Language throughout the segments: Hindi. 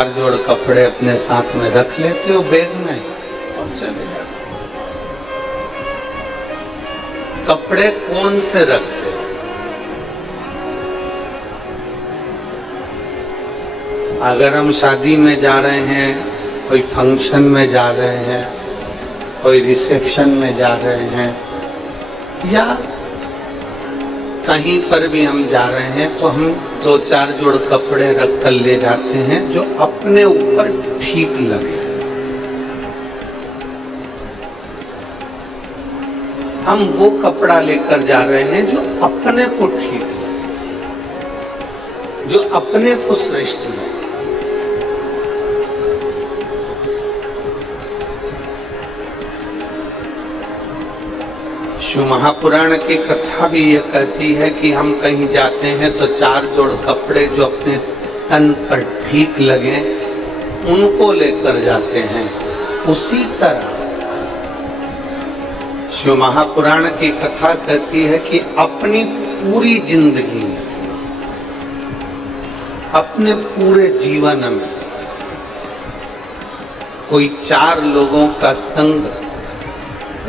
चार जोड़ कपड़े अपने साथ में रख लेते हो बैग में और चले जाते हो। कपड़े कौन से रखते हो? अगर हम शादी में जा रहे हैं, कोई फंक्शन में जा रहे हैं, कोई रिसेप्शन में जा रहे हैं या कहीं पर भी हम जा रहे हैं तो हम 2-4 जोड़ कपड़े रख कर ले जाते हैं जो अपने ऊपर ठीक लगे। हम वो कपड़ा लेकर जा रहे हैं जो अपने को ठीक लगे, जो अपने को श्रेष्ठ लगे। शिव महापुराण की कथा भी ये कहती है कि हम कहीं जाते हैं तो 4 जोड़ कपड़े जो अपने तन पर ठीक लगे उनको लेकर जाते हैं। उसी तरह शिव महापुराण की कथा कहती है कि अपनी पूरी जिंदगी में, अपने पूरे जीवन में कोई 4 लोगों का संग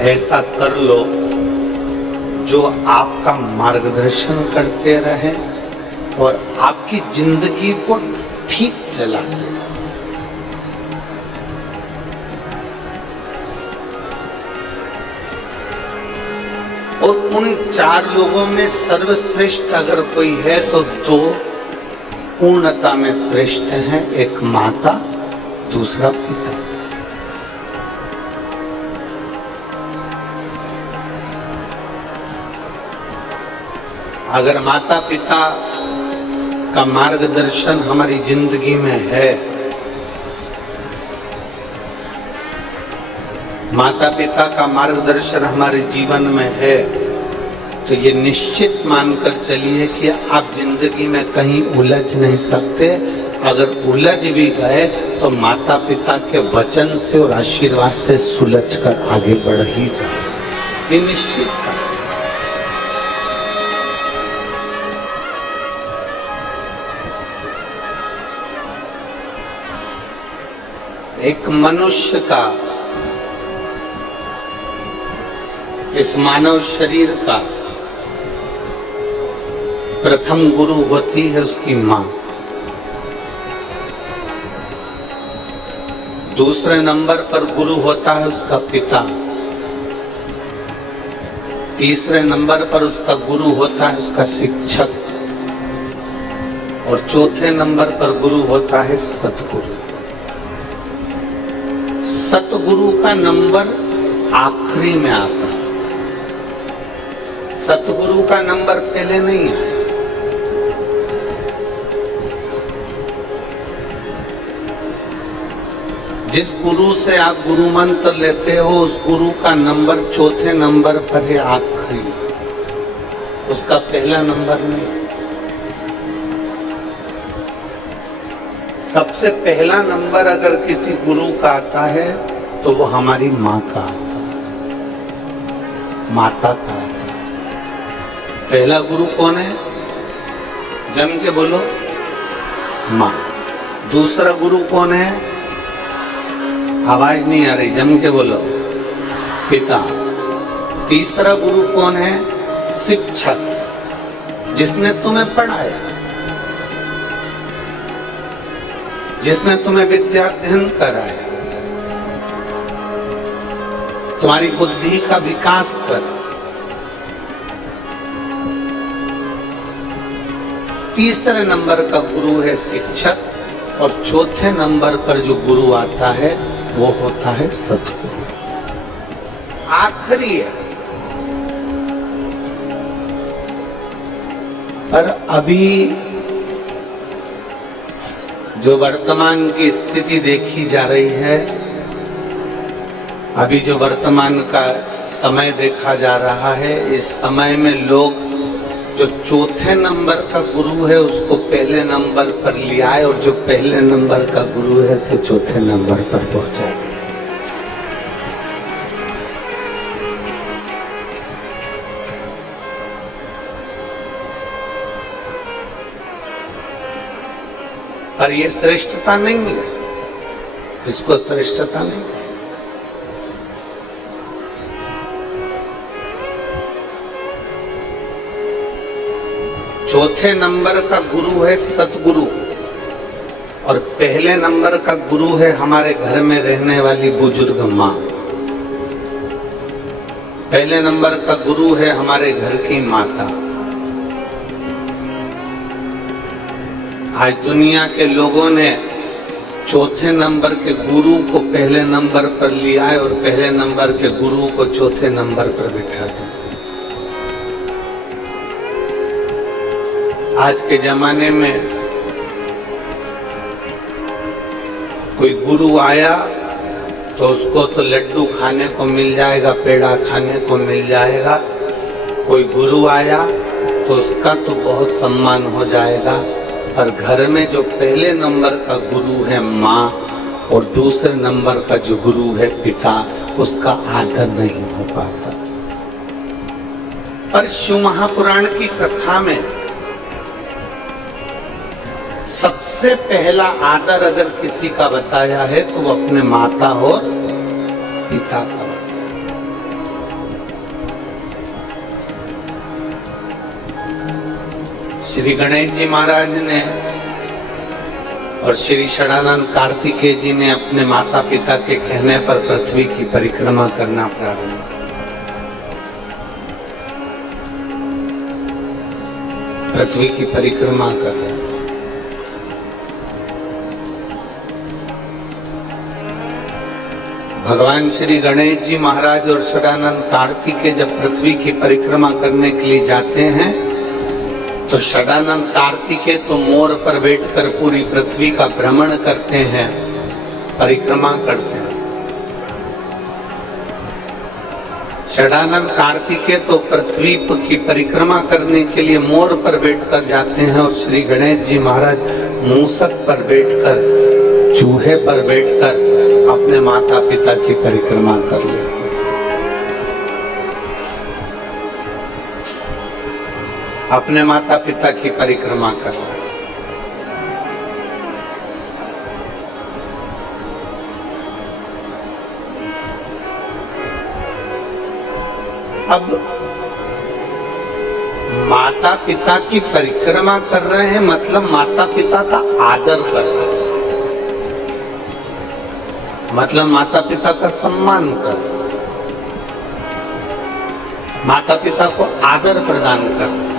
ऐसा कर लो जो आपका मार्गदर्शन करते रहे और आपकी जिंदगी को ठीक चलाते रहे। और उन 4 लोगों में सर्वश्रेष्ठ अगर कोई है तो 2 पूर्णता में श्रेष्ठ हैं, एक माता, दूसरा पिता। अगर माता पिता का मार्गदर्शन हमारी जिंदगी में है, माता पिता का मार्गदर्शन हमारे जीवन में है, तो ये निश्चित मानकर चलिए कि आप जिंदगी में कहीं उलझ नहीं सकते। अगर उलझ भी गए तो माता पिता के वचन से और आशीर्वाद से सुलझ कर आगे बढ़ ही जाए, ये निश्चित। एक मनुष्य का, इस मानव शरीर का प्रथम गुरु होती है उसकी मां, दूसरे नंबर पर गुरु होता है उसका पिता, तीसरे नंबर पर उसका गुरु होता है उसका शिक्षक और चौथे नंबर पर गुरु होता है सतगुरु। सतगुरु का नंबर आखिरी में आता है, सतगुरु का नंबर पहले नहीं आया। जिस गुरु से आप गुरु मंत्र लेते हो उस गुरु का नंबर चौथे नंबर पर है, आखिरी, उसका पहला नंबर नहीं। सबसे पहला नंबर अगर किसी गुरु का आता है तो वो हमारी माँ का आता है, माता का आता है। पहला गुरु कौन है? जम के बोलो, माँ। दूसरा गुरु कौन है? आवाज नहीं आ रही, जम के बोलो, पिता। तीसरा गुरु कौन है? शिक्षक, जिसने तुम्हें पढ़ाया, जिसने तुम्हें विद्या अध्ययन कराया, तुम्हारी बुद्धि का विकास करा। तीसरे नंबर का गुरु है शिक्षक और चौथे नंबर पर जो गुरु आता है वो होता है सतगुरु, आखिरी है। पर अभी जो वर्तमान की स्थिति देखी जा रही है, अभी जो वर्तमान का समय देखा जा रहा है, इस समय में लोग जो चौथे नंबर का गुरु है उसको पहले नंबर पर ले आए और जो पहले नंबर का गुरु है उसे चौथे नंबर पर पहुंचाए। पर ये श्रेष्ठता नहीं है, इसको श्रेष्ठता नहीं है। चौथे नंबर का गुरु है सतगुरु, और पहले नंबर का गुरु है हमारे घर में रहने वाली बुजुर्ग माँ। पहले नंबर का गुरु है हमारे घर की माता। आज दुनिया के लोगों ने चौथे नंबर के गुरु को पहले नंबर पर लिया है और पहले नंबर के गुरु को चौथे नंबर पर बिठा दिया। आज के जमाने में कोई गुरु आया तो उसको तो लड्डू खाने को मिल जाएगा, पेड़ा खाने को मिल जाएगा। कोई गुरु आया तो उसका तो बहुत सम्मान हो जाएगा, पर घर में जो पहले नंबर का गुरु है माँ और दूसरे नंबर का जो गुरु है पिता, उसका आदर नहीं हो पाता। पर शिव महापुराण की कथा में सबसे पहला आदर अगर किसी का बताया है तो वो अपने माता और पिता का बताया। श्री गणेश जी महाराज ने और श्री षडानंद कार्तिकेय जी ने अपने माता पिता के कहने पर पृथ्वी की परिक्रमा करना प्रारंभ किया। पृथ्वी की परिक्रमा कर रहे। भगवान श्री गणेश जी महाराज और षडानंद कार्तिकेय जब पृथ्वी की परिक्रमा करने के लिए जाते हैं तो षडानंद कार्तिकेय तो मोर पर बैठकर पूरी पृथ्वी का भ्रमण करते हैं, परिक्रमा करते हैं। षडानंद कार्तिकेय तो पृथ्वी की परिक्रमा करने के लिए मोर पर बैठकर जाते हैं और श्री गणेश जी महाराज मूसक पर बैठकर, चूहे पर बैठकर अपने माता पिता की परिक्रमा कर लेते हैं। अपने माता पिता की परिक्रमा कर रहे हैं। अब माता पिता की परिक्रमा कर रहे हैं मतलब माता पिता का आदर कर रहे हैं, मतलब माता पिता का सम्मान कर रहे हैं, माता पिता को आदर प्रदान कर रहे हैं।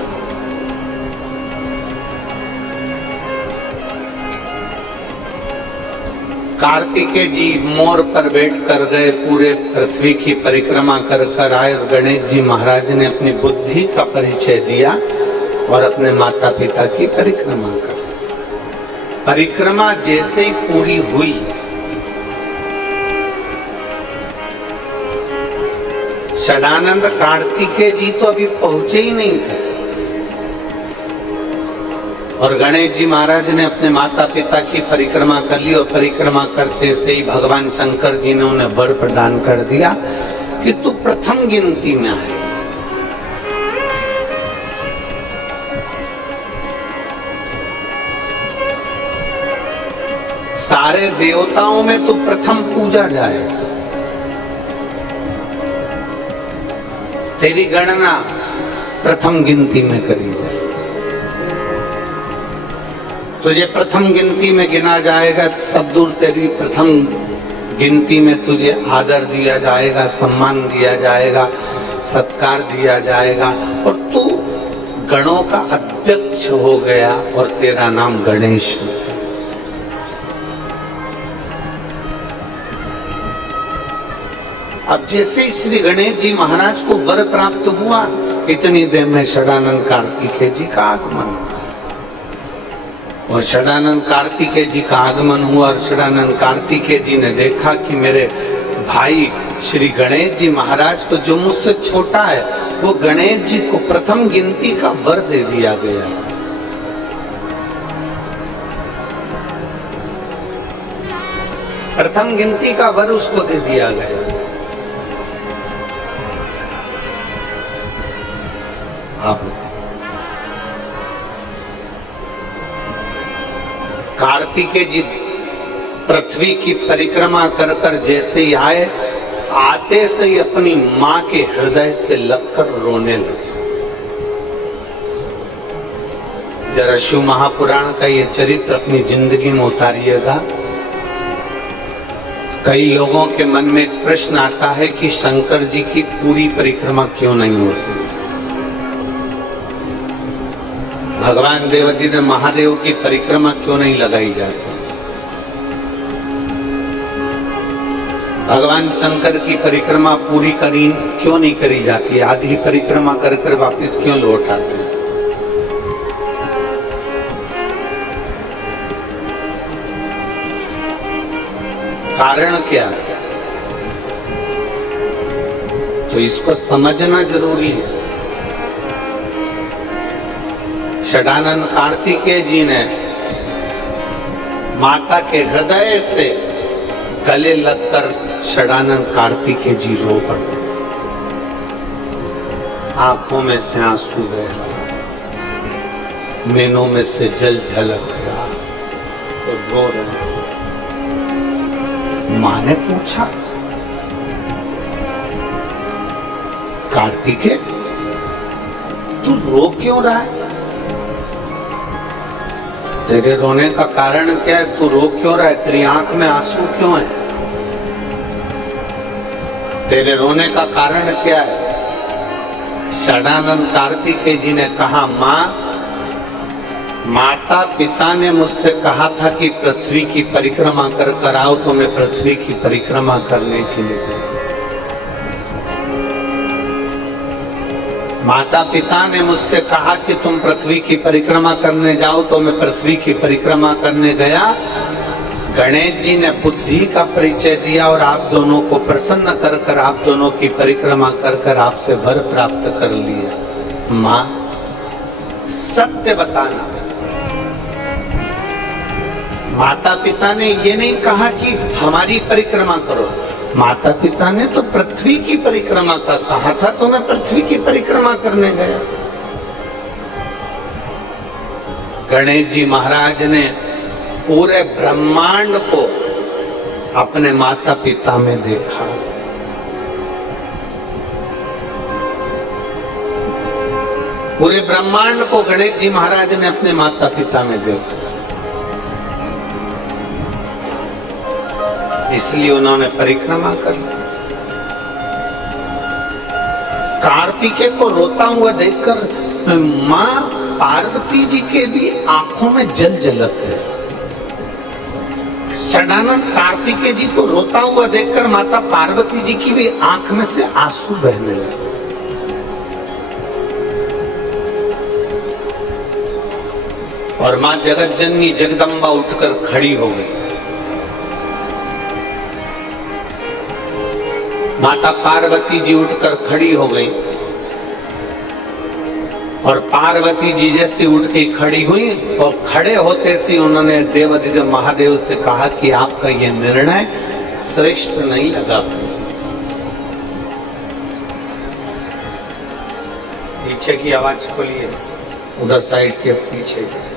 कार्तिकेय जी मोर पर बैठ कर गए, पूरे पृथ्वी की परिक्रमा कर आए और गणेश जी महाराज ने अपनी बुद्धि का परिचय दिया और अपने माता पिता की परिक्रमा कर। परिक्रमा जैसे ही पूरी हुई, षडानंद कार्तिकेय जी तो अभी पहुंचे ही नहीं थे और गणेश जी महाराज ने अपने माता पिता की परिक्रमा कर ली और परिक्रमा करते से ही भगवान शंकर जी ने उन्हें वर प्रदान कर दिया कि तू प्रथम गिनती में आए। सारे देवताओं में तू प्रथम पूजा जाए, तेरी गणना प्रथम गिनती में करी जाए, तुझे प्रथम गिनती में गिना जाएगा, सब दूर तेरी प्रथम गिनती में तुझे आदर दिया जाएगा, सम्मान दिया जाएगा, सत्कार दिया जाएगा और तू गणों का अध्यक्ष हो गया और तेरा नाम गणेश हो गया। अब जैसे श्री गणेश जी महाराज को वर प्राप्त हुआ, इतनी देर में षडानंद कार्तिकेय जी का आगमन हुआ और षडानंद कार्तिकेय जी का आगमन हुआ और षडानंद कार्तिकेय जी ने देखा कि मेरे भाई श्री गणेश जी महाराज को, जो मुझसे छोटा है, वो गणेश जी को प्रथम गिनती का वर दे दिया गया। प्रथम गिनती का वर उसको दे दिया गया। अब कार्तिकेय जी पृथ्वी की परिक्रमा कर कर जैसे ही आए, आते से ही अपनी मां के हृदय से लगकर रोने लगे। जरा शिव महापुराण का ये चरित्र अपनी जिंदगी में उतारिएगा। कई लोगों के मन में एक प्रश्न आता है कि शंकर जी की पूरी परिक्रमा क्यों नहीं होती। भगवान देवादिदेव महादेव की परिक्रमा क्यों नहीं लगाई जाती। भगवान शंकर की परिक्रमा पूरी क्यों नहीं करी जाती। आधी परिक्रमा कर कर वापिस क्यों लौट आते हैं। कारण क्या है, तो इसको समझना जरूरी है। षडानंद कार्तिकेय जी ने माता के हृदय से गले लगकर षडानंद कार्तिकेय जी रो पड़े। आंखों में से आंसू बह रहा, नैनों में से जल झलक रहा, तो रो रहे। मां ने पूछा, कार्तिकेय तू रो क्यों रहा है। तेरे रोने का कारण क्या है, तू रो क्यों रहा है, तेरी आंख में आंसू क्यों है, तेरे रोने का कारण क्या है। षडानंद कार्तिकेय जी ने कहा, मां, माता पिता ने मुझसे कहा था कि पृथ्वी की परिक्रमा कर कर आओ, तो मैं पृथ्वी की परिक्रमा करने के लिए गया। माता पिता ने मुझसे कहा कि तुम पृथ्वी की परिक्रमा करने जाओ, तो मैं पृथ्वी की परिक्रमा करने गया। गणेश जी ने बुद्धि का परिचय दिया और आप दोनों को प्रसन्न कर कर आप दोनों की परिक्रमा कर कर आपसे वर प्राप्त कर लिया। मां, सत्य बताना। माता पिता ने ये नहीं कहा कि हमारी परिक्रमा करो, माता पिता ने तो पृथ्वी की परिक्रमा का कहा था, तो मैं पृथ्वी की परिक्रमा करने गया। गणेश जी महाराज ने पूरे ब्रह्मांड को अपने माता पिता में देखा। पूरे ब्रह्मांड को गणेश जी महाराज ने अपने माता पिता में देखा। इसलिए उन्होंने परिक्रमा कर ली। कार्तिकेय को रोता हुआ देखकर मां पार्वती जी के भी आंखों में जल झलक है। षडानंद कार्तिकेय जी को रोता हुआ देखकर माता पार्वती जी की भी आंख में से आंसू बहने लगे। और मां जगत जननी जगदम्बा उठकर खड़ी हो गई। माता पार्वती जी उठकर खड़ी हो गई और पार्वती जी जैसी उठ के खड़ी हुई और खड़े होते से उन्होंने देवादिदेव महादेव से कहा कि आपका ये निर्णय श्रेष्ठ नहीं लगा। पीछे की आवाज खोलिए, उधर साइड के पीछे की।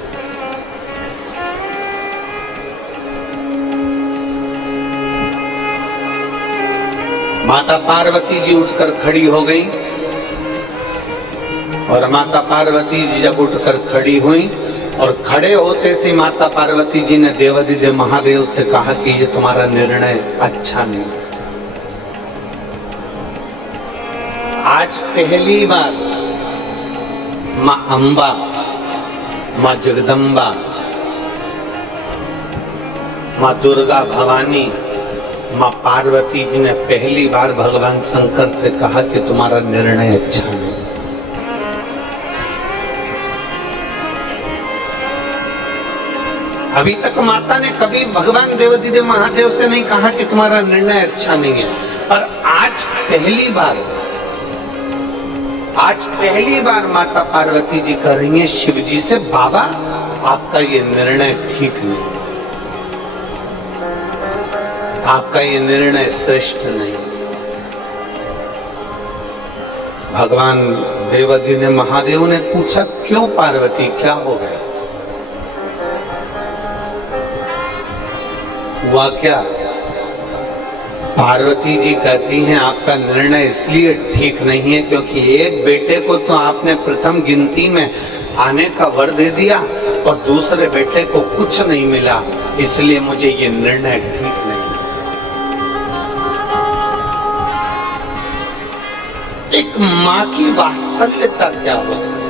माता पार्वती जी उठकर खड़ी हो गई और माता पार्वती जी जब उठकर खड़ी हुई और खड़े होते से माता पार्वती जी ने देवादिदेव महादेव से कहा कि ये तुम्हारा निर्णय अच्छा नहीं। आज पहली बार मां अंबा, मां जगदम्बा, मां दुर्गा भवानी, मां पार्वती जी ने पहली बार भगवान शंकर से कहा कि तुम्हारा निर्णय अच्छा नहीं। अभी तक माता ने कभी भगवान देवादिदेव महादेव से नहीं कहा कि तुम्हारा निर्णय अच्छा नहीं है, पर आज पहली बार माता पार्वती जी कह रही हैं शिव जी से, बाबा आपका ये निर्णय ठीक नहीं, आपका ये निर्णय श्रेष्ठ नहीं। भगवान देवादिदेव महादेव ने पूछा, क्यों पार्वती, क्या हो गया। हुआ क्या? पार्वती जी कहती हैं आपका निर्णय इसलिए ठीक नहीं है क्योंकि एक बेटे को तो आपने प्रथम गिनती में आने का वर दे दिया और दूसरे बेटे को कुछ नहीं मिला, इसलिए मुझे ये निर्णय ठीक नहीं है। एक मां की वात्सल्यता क्या होती है?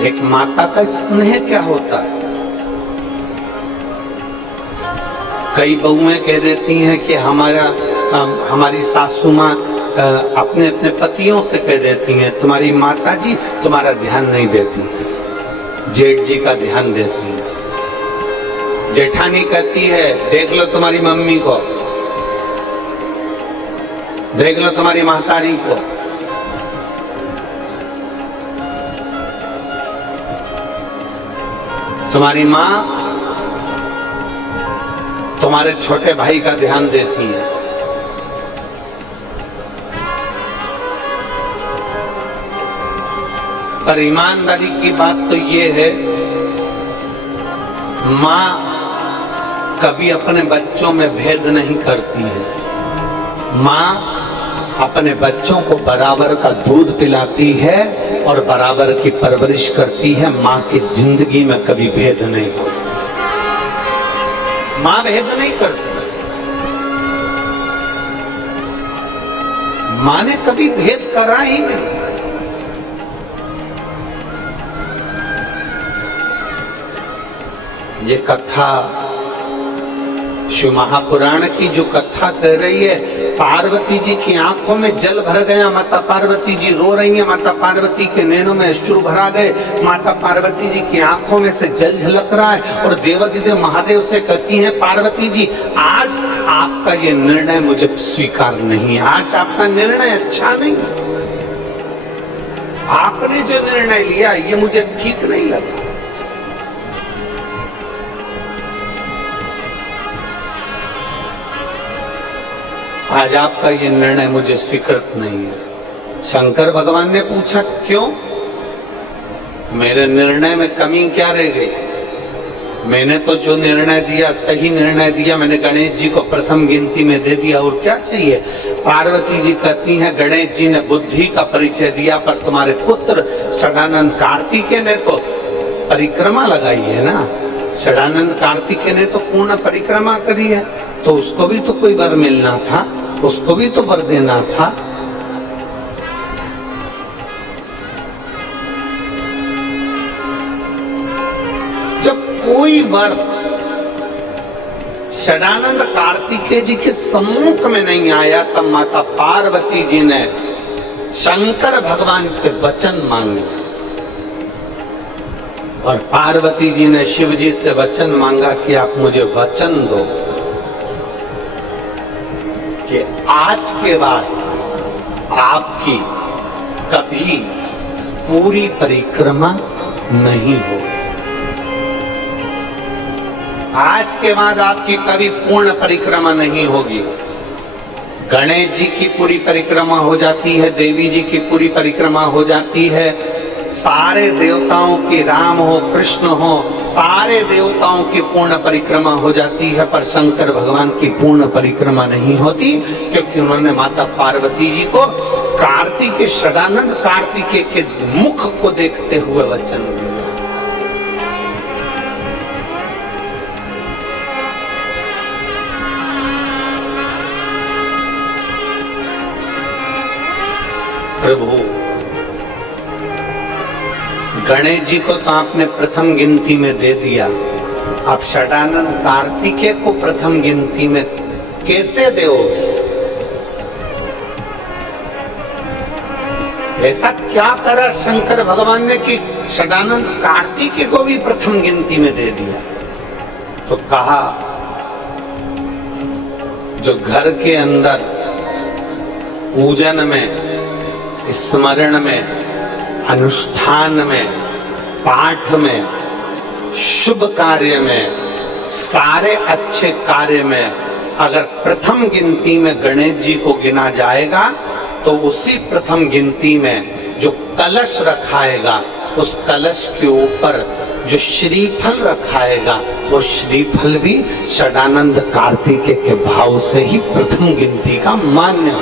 एक माता का स्नेह क्या होता है? कई बहुएं कह देती हैं कि हमारी सासू माँ अपने अपने पतियों से कह देती हैं तुम्हारी माता जी तुम्हारा ध्यान नहीं देती, जेठ जी का ध्यान देती है। जेठानी कहती है देख लो तुम्हारी मम्मी को, देख लो तुम्हारी महतारी को। तुम्हारी माँ तुम्हारे छोटे भाई का ध्यान देती है। पर ईमानदारी की बात तो ये है, माँ कभी अपने बच्चों में भेद नहीं करती है। माँ अपने बच्चों को बराबर का दूध पिलाती है और बराबर की परवरिश करती है। माँ की जिंदगी में कभी भेद नहीं होता। मां भेद नहीं करती। मां ने कभी भेद करा ही नहीं। ये कथा शिव महापुराण की जो कथा कह रही है, पार्वती जी की आंखों में जल भर गया, माता पार्वती जी रो रही हैं, माता पार्वती के नैनों में अश्रु भरा गए, माता पार्वती जी की आंखों में से जल झलक रहा है और देवादिदेव महादेव से कहती हैं पार्वती जी आज आपका ये निर्णय मुझे स्वीकार नहीं है, आज आपका निर्णय अच्छा नहीं है, आपने जो निर्णय लिया ये मुझे ठीक नहीं लगा। आज आपका ये निर्णय मुझे स्वीकृत नहीं है। शंकर भगवान ने पूछा क्यों? मेरे निर्णय में कमी क्या रह गई? मैंने तो जो निर्णय दिया सही निर्णय दिया, मैंने गणेश जी को प्रथम गिनती में दे दिया, और क्या चाहिए? पार्वती जी कहती हैं गणेश जी ने बुद्धि का परिचय दिया, पर तुम्हारे पुत्र षडानंद कार्तिकेय ने तो परिक्रमा लगाई है ना, षडानंद कार्तिकेय ने तो पूर्ण परिक्रमा करी है, तो उसको भी तो कोई वर मिलना था, उसको भी तो वर देना था। जब कोई वर षडानंद कार्तिकेय जी के सम्मुख में नहीं आया, तब माता पार्वती जी ने शंकर भगवान से वचन मांगे और पार्वती जी ने शिव जी से वचन मांगा कि आप मुझे वचन दो कि आज के बाद आपकी कभी पूरी परिक्रमा नहीं हो। आज के बाद आपकी कभी पूर्ण परिक्रमा नहीं होगी। गणेश जी की पूरी परिक्रमा हो जाती है, देवी जी की पूरी परिक्रमा हो जाती है, सारे देवताओं की, राम हो कृष्ण हो, सारे देवताओं की पूर्ण परिक्रमा हो जाती है, पर शंकर भगवान की पूर्ण परिक्रमा नहीं होती, क्योंकि उन्होंने माता पार्वती जी को कार्तिकेय, षडानंद कार्तिकेय के मुख को देखते हुए वचन दिया। प्रभु गणेश जी को तो आपने प्रथम गिनती में दे दिया, अब षडानंद कार्तिकेय को प्रथम गिनती में कैसे दोगे? ऐसा क्या करा शंकर भगवान ने कि षडानंद कार्तिकेय को भी प्रथम गिनती में दे दिया? तो कहा जो घर के अंदर पूजन में, स्मरण में, अनुष्ठान में, पाठ में, शुभ कार्य में, सारे अच्छे कार्य में अगर प्रथम गिनती में गणेश जी को गिना जाएगा, तो उसी प्रथम गिनती में जो कलश रखाएगा उस कलश के ऊपर जो श्रीफल रखाएगा वो श्रीफल भी षडानंद कार्तिकेय के भाव से ही प्रथम गिनती का मान्य हो।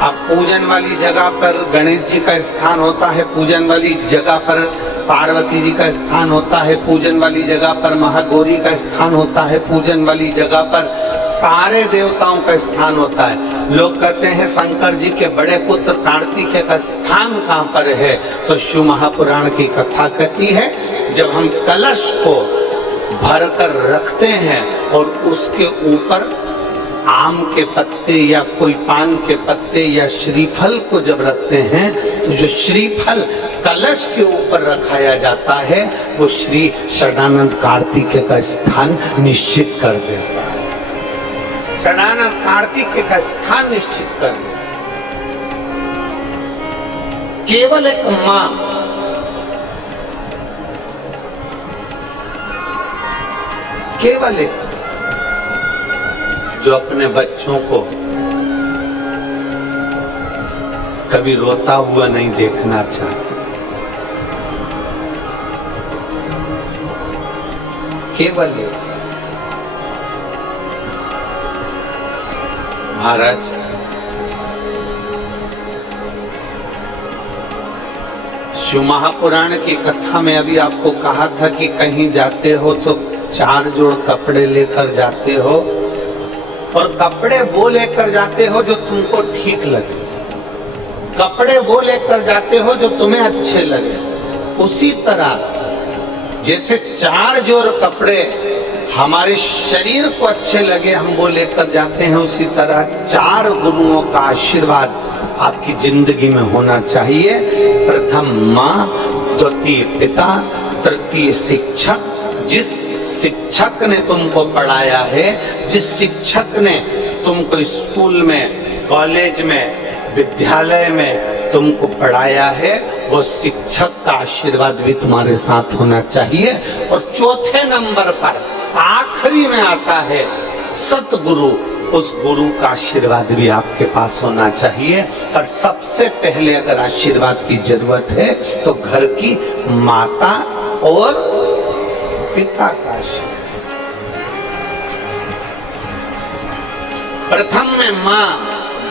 अब पूजन वाली जगह पर गणेश जी का स्थान होता है, पूजन वाली जगह पर पार्वती जी का स्थान होता है, पूजन वाली जगह पर महागौरी का स्थान होता है, पूजन वाली जगह पर सारे देवताओं का स्थान होता है। लोग कहते हैं शंकर जी के बड़े पुत्र कार्तिकेय का स्थान कहाँ पर है, तो शिव महापुराण की कथा कहती है जब हम कलश को भरकर रखते हैं और उसके ऊपर आम के पत्ते या कोई पान के पत्ते या श्रीफल को जब रखते हैं तो जो श्रीफल कलश के ऊपर रखाया जाता है वो श्री षडानंद कार्तिकेय का स्थान निश्चित कर देता है। षडानंद कार्तिकेय का स्थान निश्चित कर देता है। केवल एक मां केवल एक जो अपने बच्चों को कभी रोता हुआ नहीं देखना चाहती, केवल एक। महाराज शिव महापुराण की कथा में अभी आपको कहा था कि कहीं जाते हो तो 4 जोड़ कपड़े लेकर जाते हो और कपड़े वो लेकर जाते हो जो तुमको ठीक लगे, कपड़े वो लेकर जाते हो जो तुम्हें अच्छे लगे। उसी तरह जैसे 4 जोड़ कपड़े हमारे शरीर को अच्छे लगे हम वो लेकर जाते हैं, उसी तरह 4 गुरुओं का आशीर्वाद आपकी जिंदगी में होना चाहिए। प्रथम माँ, द्वितीय पिता, तृतीय शिक्षक। जिस शिक्षक ने तुमको पढ़ाया है, जिस शिक्षक ने तुमको स्कूल में, कॉलेज में, विद्यालय में तुमको पढ़ाया है, वो शिक्षक का आशीर्वाद भी तुम्हारे साथ होना चाहिए। और चौथे नंबर पर आखिरी में आता है सतगुरु, उस गुरु का आशीर्वाद भी आपके पास होना चाहिए। और सबसे पहले अगर आशीर्वाद की जरूरत है तो घर की माता और पिता का आशीर्वाद। प्रथम में माँ,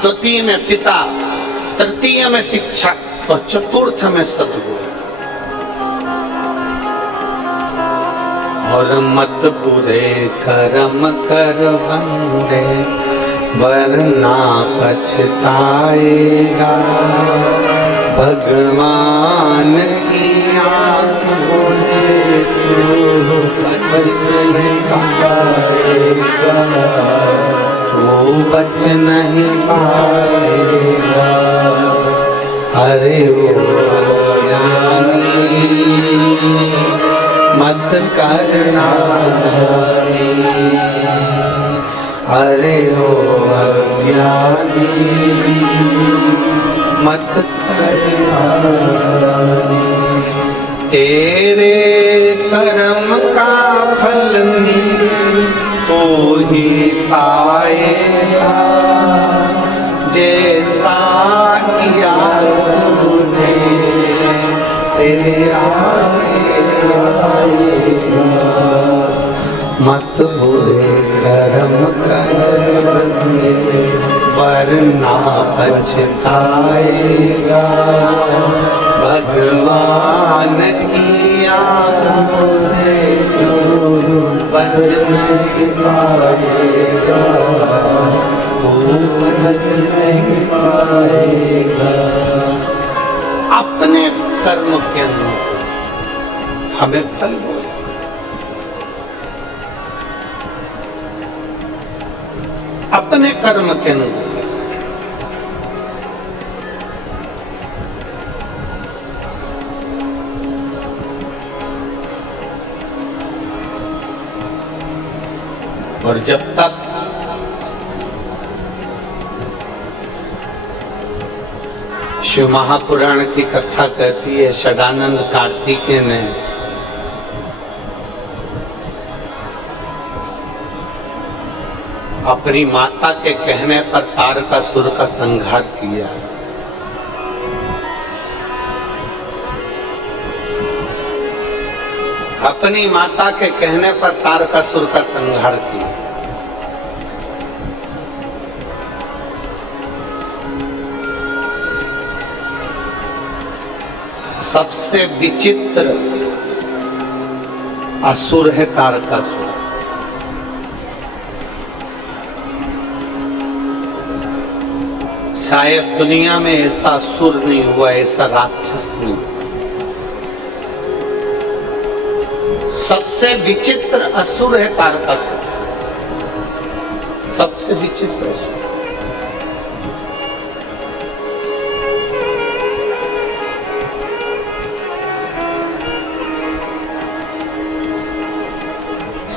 द्वितीय में पिता, तृतीय में शिक्षक और चतुर्थ में सतगुरु। और मत बुरे कर्म कर बंदे वरना पछताएगा, भगवान की आंखों से बच नहीं पाएगा, तो बच नहीं पाएगा। अरे वो ज्ञानी मत करना धारी, अरे ओ अज्ञानी मत करना धारी। तेरे कर्म का फल तो ही पाएगा, जैसा किया तूने तेरे आगे आएगा। मत बुरे कर्म कर वरना पछताएगा, भगवान की आंखों से बच नहीं पाएगा, तू बच नहीं पाएगा। अपने कर्म के अनुरूप हमें फल हो। अपने कर्म के अनुरूप और जब तक शिव महापुराण की कथा कहती है षडानंद कार्तिकेय ने अपनी माता के कहने पर तारकासुर का संहार किया। अपनी माता के कहने पर तारकासुर का संहार किया। सबसे विचित्र असुर है तारकासुर। शायद दुनिया में ऐसा असुर नहीं हुआ, ऐसा राक्षस नहीं हुआ। सबसे विचित्र असुर है तारकासुर, सबसे विचित्र असुर।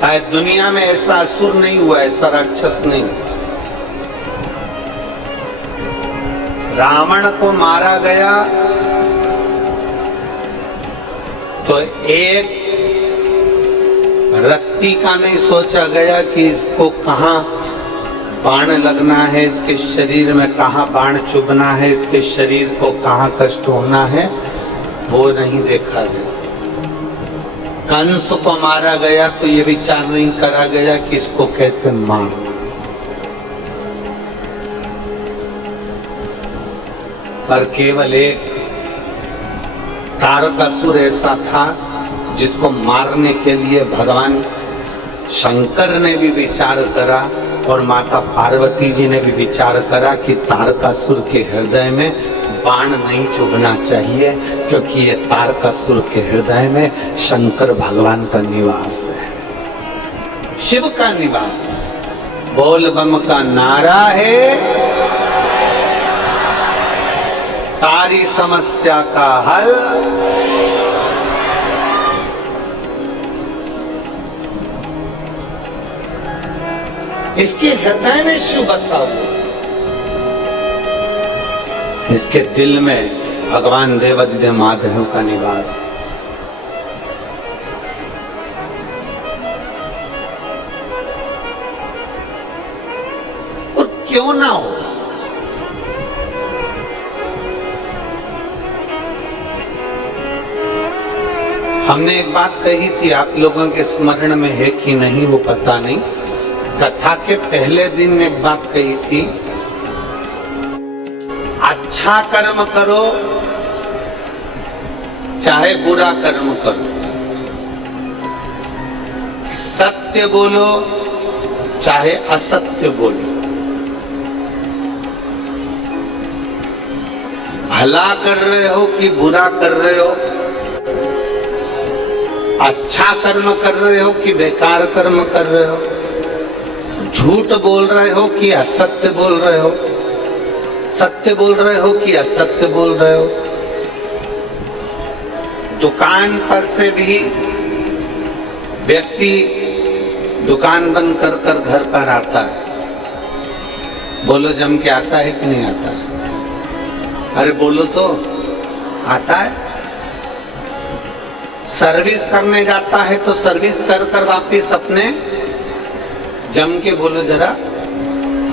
शायद दुनिया में ऐसा असुर नहीं हुआ, ऐसा राक्षस नहीं हुआ। रावण को मारा गया तो एक रत्ती का नहीं सोचा गया कि इसको कहां बाण लगना है, इसके शरीर में कहां बाण चुभना है, इसके शरीर को कहां कष्ट होना है, वो नहीं देखा गया। कंस को मारा गया तो ये विचार नहीं करा गया कि इसको कैसे मारना। पर केवल एक तारकासुर ऐसा था जिसको मारने के लिए भगवान शंकर ने भी विचार करा और माता पार्वती जी ने भी विचार करा कि तारकासुर के हृदय में बाण नहीं चुभना चाहिए, क्योंकि ये तारकासुर के हृदय में शंकर भगवान का निवास है, शिव का निवास। बोल बम का नारा है, सारी समस्या का हल। इसके हृदय में शिव बसा हुआ, इसके दिल में भगवान देवाधिदेव महादेव का निवास। और क्यों ना हो, हमने एक बात कही थी, आप लोगों के स्मरण में है कि नहीं वो पता नहीं। कथा के पहले दिन एक बात कही थी, अच्छा कर्म करो चाहे बुरा कर्म करो, सत्य बोलो चाहे असत्य बोलो, भला कर रहे हो कि बुरा कर रहे हो, अच्छा कर्म कर रहे हो कि बेकार कर्म कर रहे हो, झूठ बोल रहे हो कि असत्य बोल रहे हो, सत्य बोल रहे हो कि असत्य बोल रहे हो। दुकान पर से भी व्यक्ति दुकान बंद कर कर घर पर आता है, बोलो जम के आता है कि नहीं आता है? अरे बोलो तो, आता है। सर्विस करने जाता है तो सर्विस कर कर वापिस अपने, जम के बोलो जरा,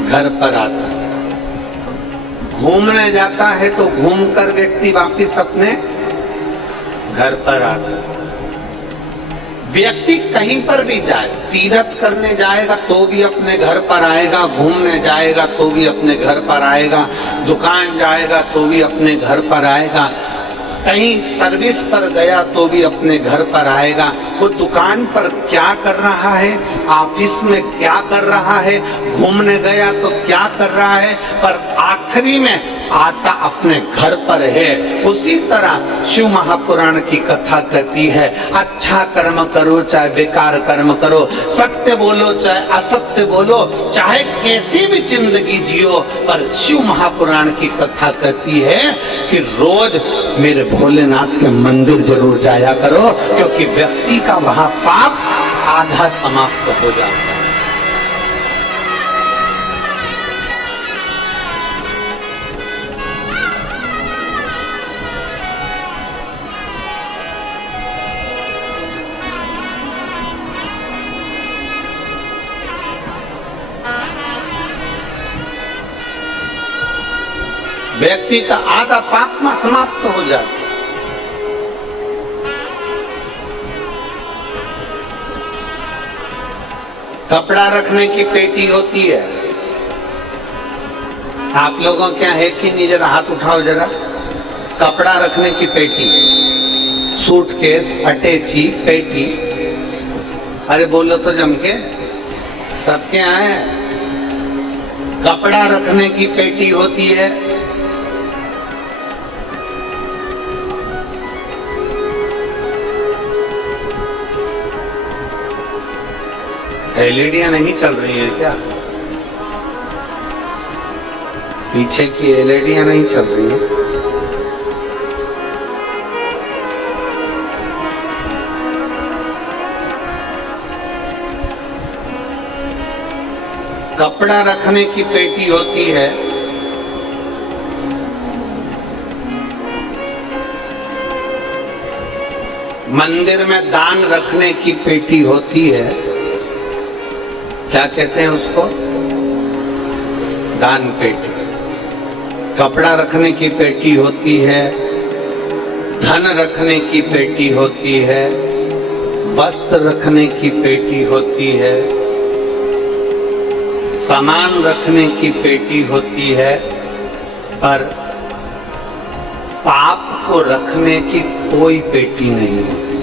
घर पर आता है। घूमने जाता है तो घूमकर व्यक्ति वापिस अपने घर पर आता है। व्यक्ति कहीं पर भी जाए, तीर्थ करने जाएगा तो भी अपने घर पर आएगा, घूमने जाएगा तो भी अपने घर पर आएगा, दुकान जाएगा तो भी अपने घर पर आएगा, कहीं सर्विस पर गया तो भी अपने घर पर आएगा। वो दुकान पर क्या कर रहा है, ऑफिस में क्या कर रहा है, घूमने गया तो क्या कर रहा है, पर आखिरी में आता अपने घर पर है। उसी तरह शिव महापुराण की कथा कहती है, अच्छा कर्म करो चाहे बेकार कर्म करो, सत्य बोलो चाहे असत्य बोलो, चाहे कैसी भी जिंदगी जियो, पर शिव महापुराण की कथा कहती है कि रोज मेरे भोलेनाथ के मंदिर जरूर जाया करो, क्योंकि व्यक्ति का वहां पाप आधा समाप्त हो जाता है। व्यक्ति का आधा पाप समाप्त हो जाता है। कपड़ा रखने की पेटी होती है, आप लोगों क्या है कि नहीं, जरा हाथ उठाओ जरा। कपड़ा रखने की पेटी, सूटकेस, अटैची, पेटी, अरे बोलो तो जम के, सबके यहाँ है। कपड़ा रखने की पेटी होती है, एलईडियां नहीं चल रही हैं क्या? पीछे की एलईडियां नहीं चल रही हैं? कपड़ा रखने की पेटी होती है, मंदिर में दान रखने की पेटी होती है, क्या कहते हैं उसको? दान पेटी। कपड़ा रखने की पेटी होती है, धन रखने की पेटी होती है, वस्त्र रखने की पेटी होती है, सामान रखने की पेटी होती है, पर पाप को रखने की कोई पेटी नहीं होती।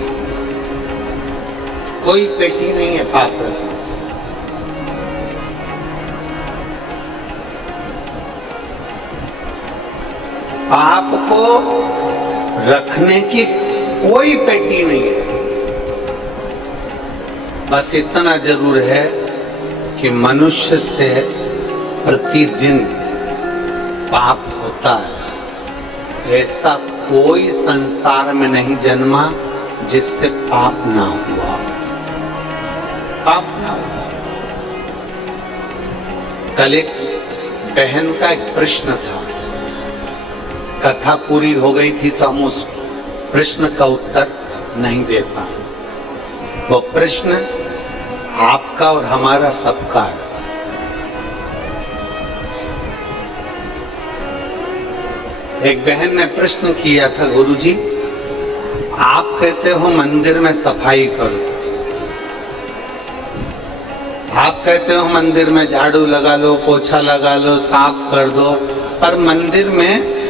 कोई पेटी नहीं है पाप रखने। पाप को रखने की कोई पेटी नहीं है। बस इतना जरूर है कि मनुष्य से प्रतिदिन पाप होता है। ऐसा कोई संसार में नहीं जन्मा जिससे पाप ना हुआ। पाप ना हुआ। कल एक बहन का एक प्रश्न था, कथा पूरी हो गई थी तो हम उस प्रश्न का उत्तर नहीं दे पाए। वो प्रश्न आपका और हमारा सबका है। एक बहन ने प्रश्न किया था, गुरुजी आप कहते हो मंदिर में सफाई करो, आप कहते हो मंदिर में झाड़ू लगा लो, पोछा लगा लो, साफ कर दो, पर मंदिर में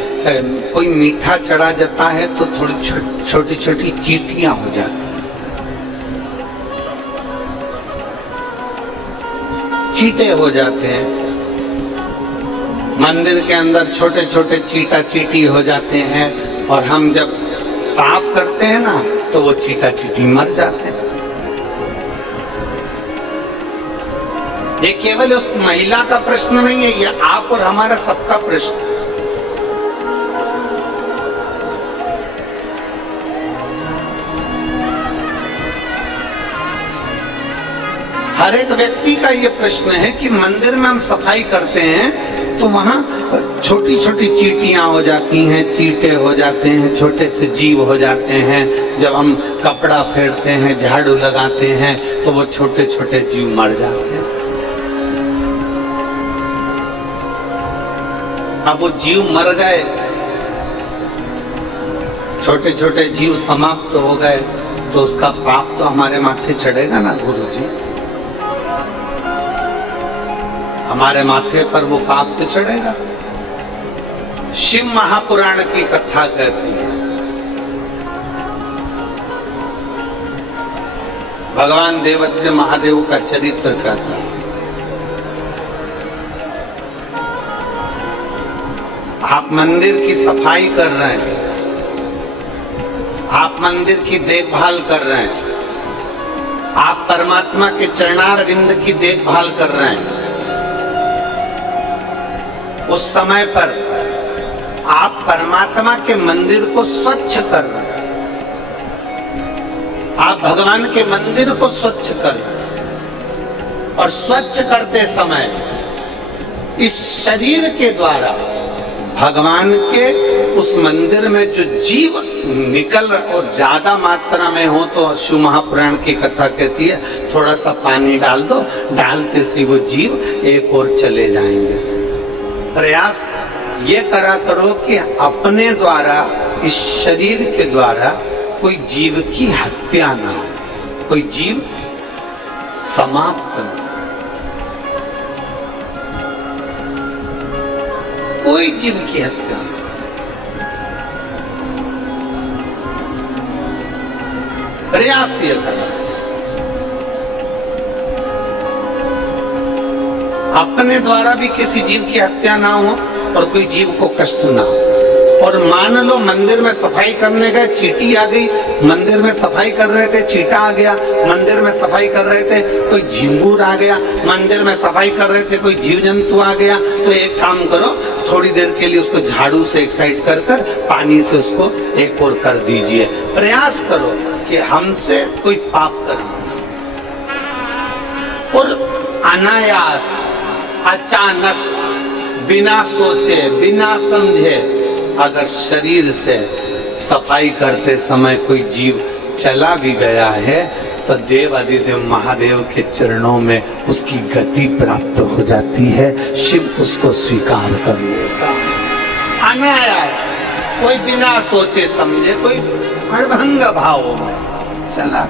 कोई मीठा चढ़ा जाता है तो थोड़ी छोटी छोटी चींटियां हो जाती हैं, चींटे हो जाते हैं। मंदिर के अंदर छोटे छोटे चीटा चीटी हो जाते हैं, और हम जब साफ करते हैं ना तो वो चीटा चीटी मर जाते हैं। ये केवल उस महिला का प्रश्न नहीं है, ये आप और हमारा सबका प्रश्न। हर एक व्यक्ति का ये प्रश्न है कि मंदिर में हम सफाई करते हैं तो वहां छोटी छोटी चींटियां हो जाती हैं, चींटे हो जाते हैं, छोटे से जीव हो जाते हैं। जब हम कपड़ा फेरते हैं, झाड़ू लगाते हैं तो वो छोटे छोटे जीव मर जाते हैं। अब वो जीव मर गए, छोटे छोटे जीव समाप्त हो गए, तो उसका पाप तो हमारे माथे चढ़ेगा ना गुरुजी। हमारे माथे पर वो पाप तो चढ़ेगा। शिव महापुराण की कथा कहती है, भगवान देवज्ञ महादेव का चरित्र कहता है। आप मंदिर की सफाई कर रहे हैं, आप मंदिर की देखभाल कर रहे हैं, आप परमात्मा के चरणारविंद की देखभाल कर रहे हैं। उस समय पर आप परमात्मा के मंदिर को स्वच्छ कर रहे हैं, आप भगवान के मंदिर को स्वच्छ कर रहे हैं, और स्वच्छ करते समय इस शरीर के द्वारा भगवान के उस मंदिर में जो जीव निकल और ज्यादा मात्रा में हो तो शिव महापुराण की कथा कहती है थोड़ा सा पानी डाल दो, डालते से वो जीव एक और चले जाएंगे। प्रयास ये करा करो कि अपने द्वारा, इस शरीर के द्वारा कोई जीव की हत्या ना हो, कोई जीव समाप्त न हो, कोई जीव की हत्या न हो। प्रयास ये करो अपने द्वारा भी किसी जीव की हत्या ना हो और कोई जीव को कष्ट ना हो। और मान लो मंदिर में सफाई करने गए, चींटी आ गई, मंदिर में सफाई कर रहे थे, चींटा आ गया, मंदिर में सफाई कर रहे थे, कोई झिंगूर आ गया, मंदिर में सफाई कर रहे थे, कोई जीव जंतु आ गया, तो एक काम करो, थोड़ी देर के लिए उसको झाड़ू से एक साइड कर कर पानी से उसको एक और कर दीजिए। प्रयास करो कि हमसे कोई पाप कर्म ना, और अनायास, अचानक, बिना सोचे, बिना समझे अगर शरीर से सफाई करते समय कोई जीव चला भी गया है तो देवाधिदेव महादेव के चरणों में उसकी गति प्राप्त हो जाती है। शिव उसको स्वीकार कर लेता। अनायास, कोई बिना सोचे समझे, कोई अड़भंग भाव में चला।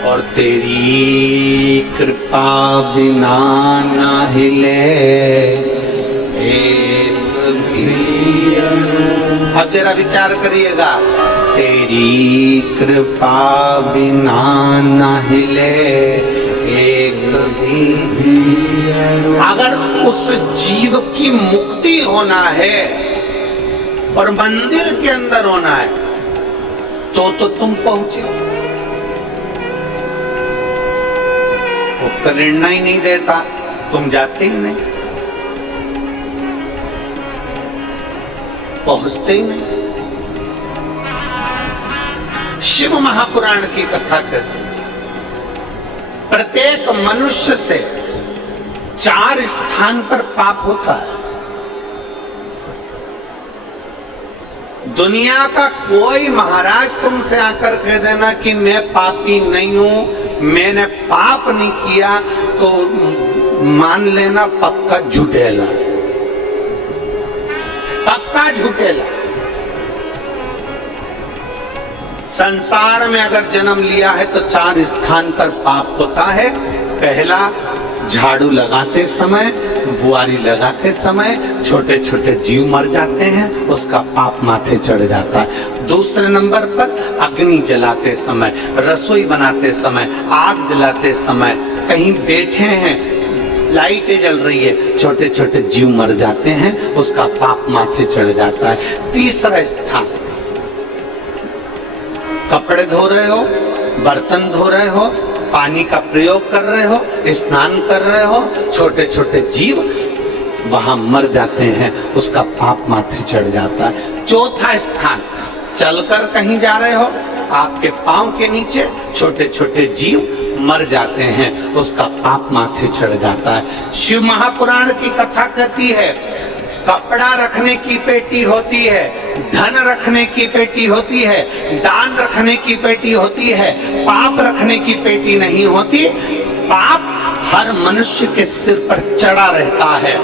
और तेरी कृपा बिना ना हिले एक भी। अब जरा विचार करिएगा, तेरी कृपा बिना ना हिले एक भी। अगर उस जीव की मुक्ति होना है और मंदिर के अंदर होना है तो तुम पहुंचे। वो प्रेरणा ही नहीं देता, तुम जाते ही नहीं, पहुंचते ही नहीं। शिव महापुराण की कथा कहते हैं प्रत्येक मनुष्य से 4 स्थान पर पाप होता है। दुनिया का कोई महाराज तुमसे आकर कह देना कि मैं पापी नहीं हूं, मैंने पाप नहीं किया, तो मान लेना पक्का झूठेला, पक्का झूठेला। संसार में अगर जन्म लिया है तो 4 स्थान पर पाप होता है। पहला, झाड़ू लगाते समय, बुआरी लगाते समय छोटे छोटे जीव मर जाते हैं, उसका पाप माथे चढ़ जाता है। दूसरे नंबर पर अग्नि जलाते समय, रसोई बनाते समय, आग जलाते समय, कहीं बैठे हैं, लाइटें जल रही है, छोटे छोटे जीव मर जाते हैं, उसका पाप माथे चढ़ जाता है। तीसरा स्थान, कपड़े धो रहे हो, बर्तन धो रहे हो, पानी का प्रयोग कर रहे हो, स्नान कर रहे हो, छोटे छोटे जीव वहां मर जाते हैं, उसका पाप माथे चढ़ जाता है। चौथा स्थान, चलकर कहीं जा रहे हो, आपके पांव के नीचे छोटे छोटे जीव मर जाते हैं, उसका पाप माथे चढ़ जाता है। शिव महापुराण की कथा कहती है कपड़ा रखने की पेटी होती है, धन रखने की पेटी होती है, दान रखने की पेटी होती है, पाप रखने की पेटी नहीं होती। पाप हर मनुष्य के सिर पर चढ़ा रहता है,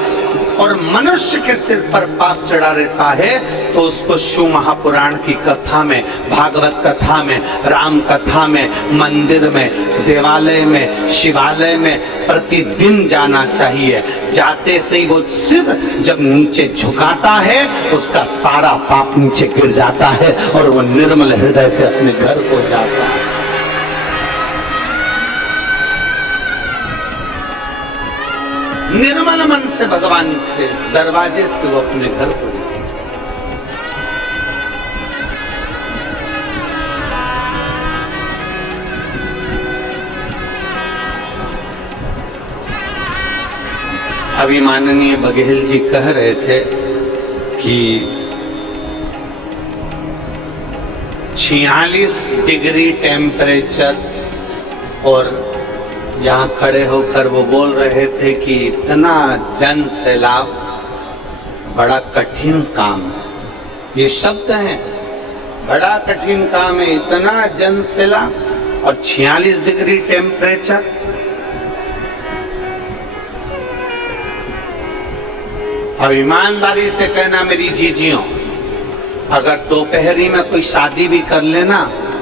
और मनुष्य के सिर पर पाप चढ़ा रहता है तो उसको शिव महापुराण की कथा में, भागवत कथा में, राम कथा में, मंदिर में, देवालय में, शिवालय में प्रतिदिन जाना चाहिए। जाते से ही वो सिर जब नीचे झुकाता है उसका सारा पाप नीचे गिर जाता है और वो निर्मल हृदय से अपने घर को जाता है। निर्मल मन से भगवान से दरवाजे से वो अपने घर को जाता। अभी माननीय बघेल जी कह रहे थे कि 46 डिग्री टेम्परेचर, और यहाँ खड़े होकर वो बोल रहे थे कि इतना जन सैलाब बड़ा कठिन काम है। ये शब्द हैं, बड़ा कठिन काम है, इतना जन सैलाब और 46 डिग्री टेम्परेचर। अब ईमानदारी से कहना मेरी जीजियों, अगर दोपहरी में कोई शादी भी कर लेना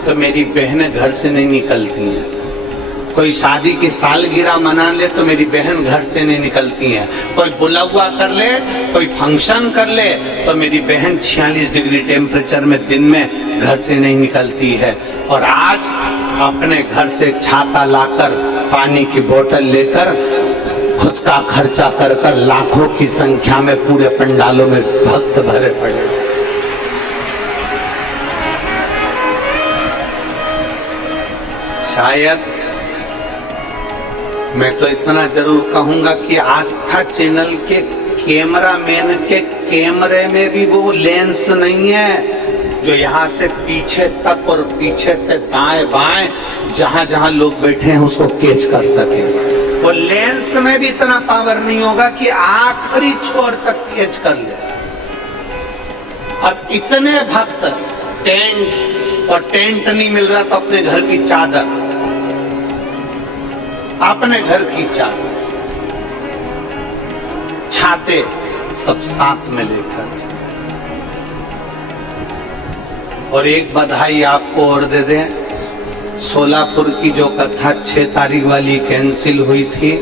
तो मेरी बहनें घर से नहीं निकलती हैं। कोई शादी की सालगिरह मना ले तो मेरी बहन घर से नहीं निकलती है। कोई बुलावा कर ले, कोई फंक्शन कर ले तो मेरी बहन 46 डिग्री टेम्परेचर में दिन में घर से नहीं निकलती है। और आज अपने घर से छाता लाकर, पानी की बोतल लेकर, खुद का खर्चा कर कर लाखों की संख्या में पूरे पंडालों में भक्त भरे पड़े। शायद मैं तो इतना जरूर कहूंगा कि आस्था चैनल के कैमरामैन के कैमरे में भी वो लेंस नहीं है जो यहाँ से पीछे तक और पीछे से दाएं बाएं जहां जहां लोग बैठे हैं उसको कैच कर सके। वो लेंस में भी इतना पावर नहीं होगा कि आखिरी छोर तक कैच कर ले। अब इतने भक्त, टेंट और टेंट नहीं मिल रहा तो अपने घर की चादर, अपने घर की चादर, छाते सब साथ में लेकर। और एक बधाई आपको और दे दें, सोलापुर की जो कथा 6 तारीख वाली कैंसिल हुई थी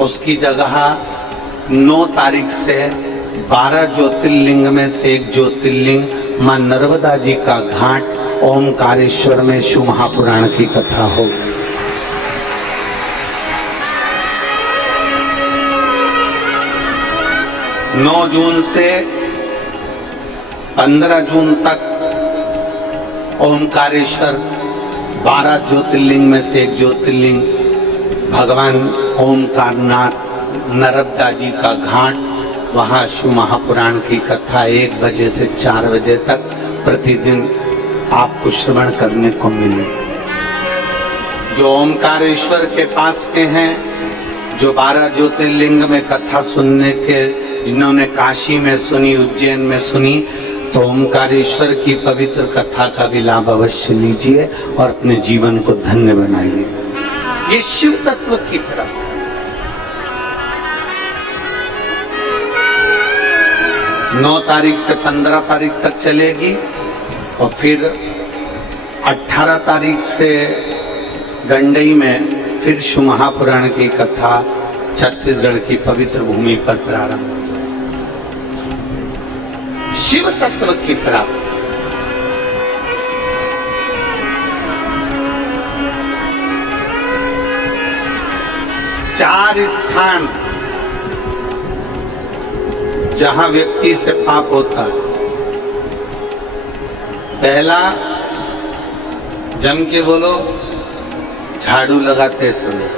उसकी जगह 9 तारीख से 12 ज्योतिर्लिंग में से एक ज्योतिर्लिंग मां नर्मदा जी का घाट ओमकारेश्वर में शिव महापुराण की कथा होगी। नौ जून से 15 जून तक ओमकारेश्वर 12 ज्योतिर्लिंग में से एक ज्योतिर्लिंग भगवान ओमकारनाथ नर्मदा जी का घाट, वहाँ शिव महापुराण की कथा 1 बजे से 4 बजे तक प्रतिदिन आपको श्रवण करने को मिले। जो ओमकारेश्वर के पास के हैं, जो 12 ज्योतिर्लिंग में कथा सुनने के, जिन्होंने काशी में सुनी, उज्जैन में सुनी, तो ओमकारेश्वर की पवित्र कथा का भी लाभ अवश्य लीजिए और अपने जीवन को धन्य बनाइए। ये शिव तत्व की तरफ 9 तारीख से 15 तारीख तक चलेगी और फिर 18 तारीख से गंडई में फिर शिव महापुराण की कथा छत्तीसगढ़ की पवित्र भूमि पर प्रारंभ। शिव तत्व की प्राप्ति। चार स्थान जहां व्यक्ति से पाप होता है। पहला, जम के बोलो, झाड़ू लगाते समय।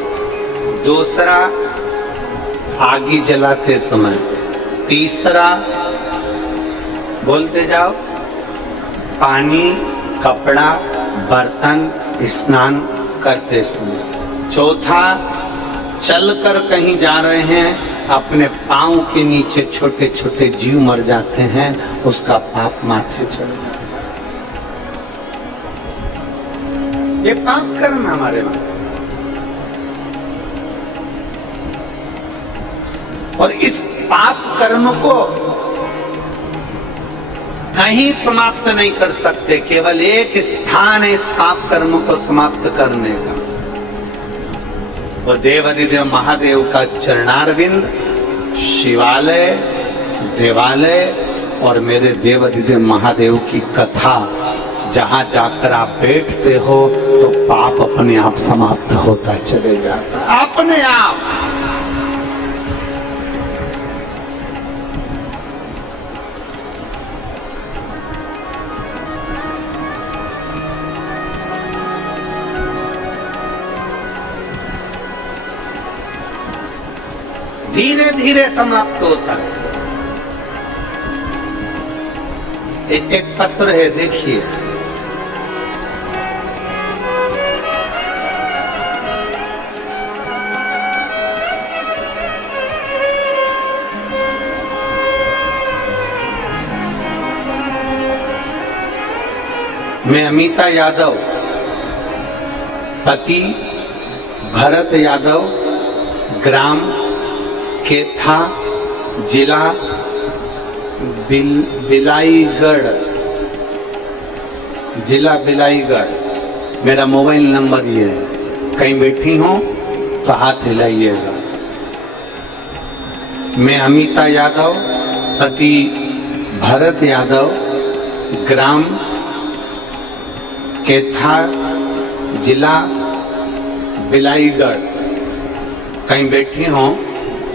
दूसरा, आगी जलाते समय। तीसरा, बोलते जाओ, पानी, कपड़ा, बर्तन, स्नान करते समय। चौथा, चलकर कहीं जा रहे हैं, अपने पांव के नीचे छोटे छोटे जीव मर जाते हैं, उसका पाप माथे चढ़ जाता है। ये पाप कर्म हमारे वास्ते। और इस पाप कर्म को कहीं समाप्त नहीं कर सकते। केवल एक स्थान है इस पाप कर्म को समाप्त करने का, और देवाधिदेव महादेव का चरणारविंद, शिवालय, देवालय और मेरे देवाधिदेव महादेव की कथा। जहां जाकर आप बैठते हो तो पाप अपने आप समाप्त होता चले जाता है, अपने आप। धीरे धीरे समाप्त होता है। एक पत्र है, देखिए। मैं अमिता यादव, पति भरत यादव, ग्राम केथा, जिला बिलाईगढ़, जिला बिलाईगढ़, मेरा मोबाइल नंबर ये है। कहीं बैठी हो तो हाथ हिलाइएगा। मैं अमिता यादव, पति भरत यादव, ग्राम केथा, जिला बिलाईगढ़। कहीं बैठी हो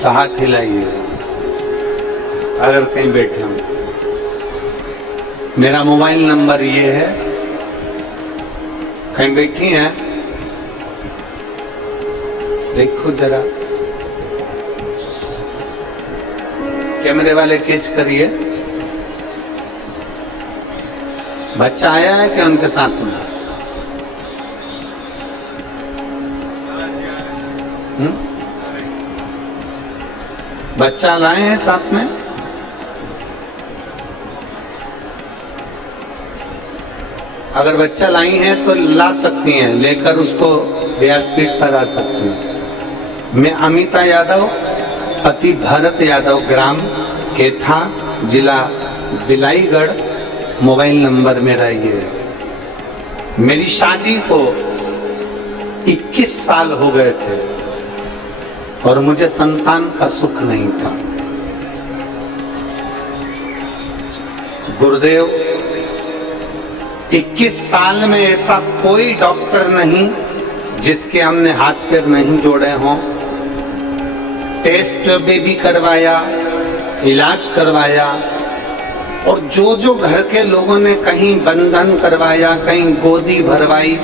तो हाथ हिलाइएगा अगर कहीं बैठे हो। मेरा मोबाइल नंबर ये है। कहीं बैठी हैं? देखो जरा, कैमरे वाले कैच करिए। बच्चा आया है क्या उनके साथ में? बच्चा लाए हैं साथ में? अगर बच्चा लाई हैं तो ला सकती हैं, लेकर उसको व्यासपीठ पर आ सकती हैं। मैं अमिता यादव, पति भरत यादव, ग्राम केथा, जिला बिलाईगढ़, मोबाइल नंबर मेरा ये है। मेरी शादी को 21 साल हो गए थे और मुझे संतान का सुख नहीं था। गुरुदेव, 21 साल में ऐसा कोई डॉक्टर नहीं जिसके हमने हाथ पैर नहीं जोड़े हों। टेस्ट भी करवाया, इलाज करवाया, और जो घर के लोगों ने कहीं बंधन करवाया, कहीं गोदी भरवाई,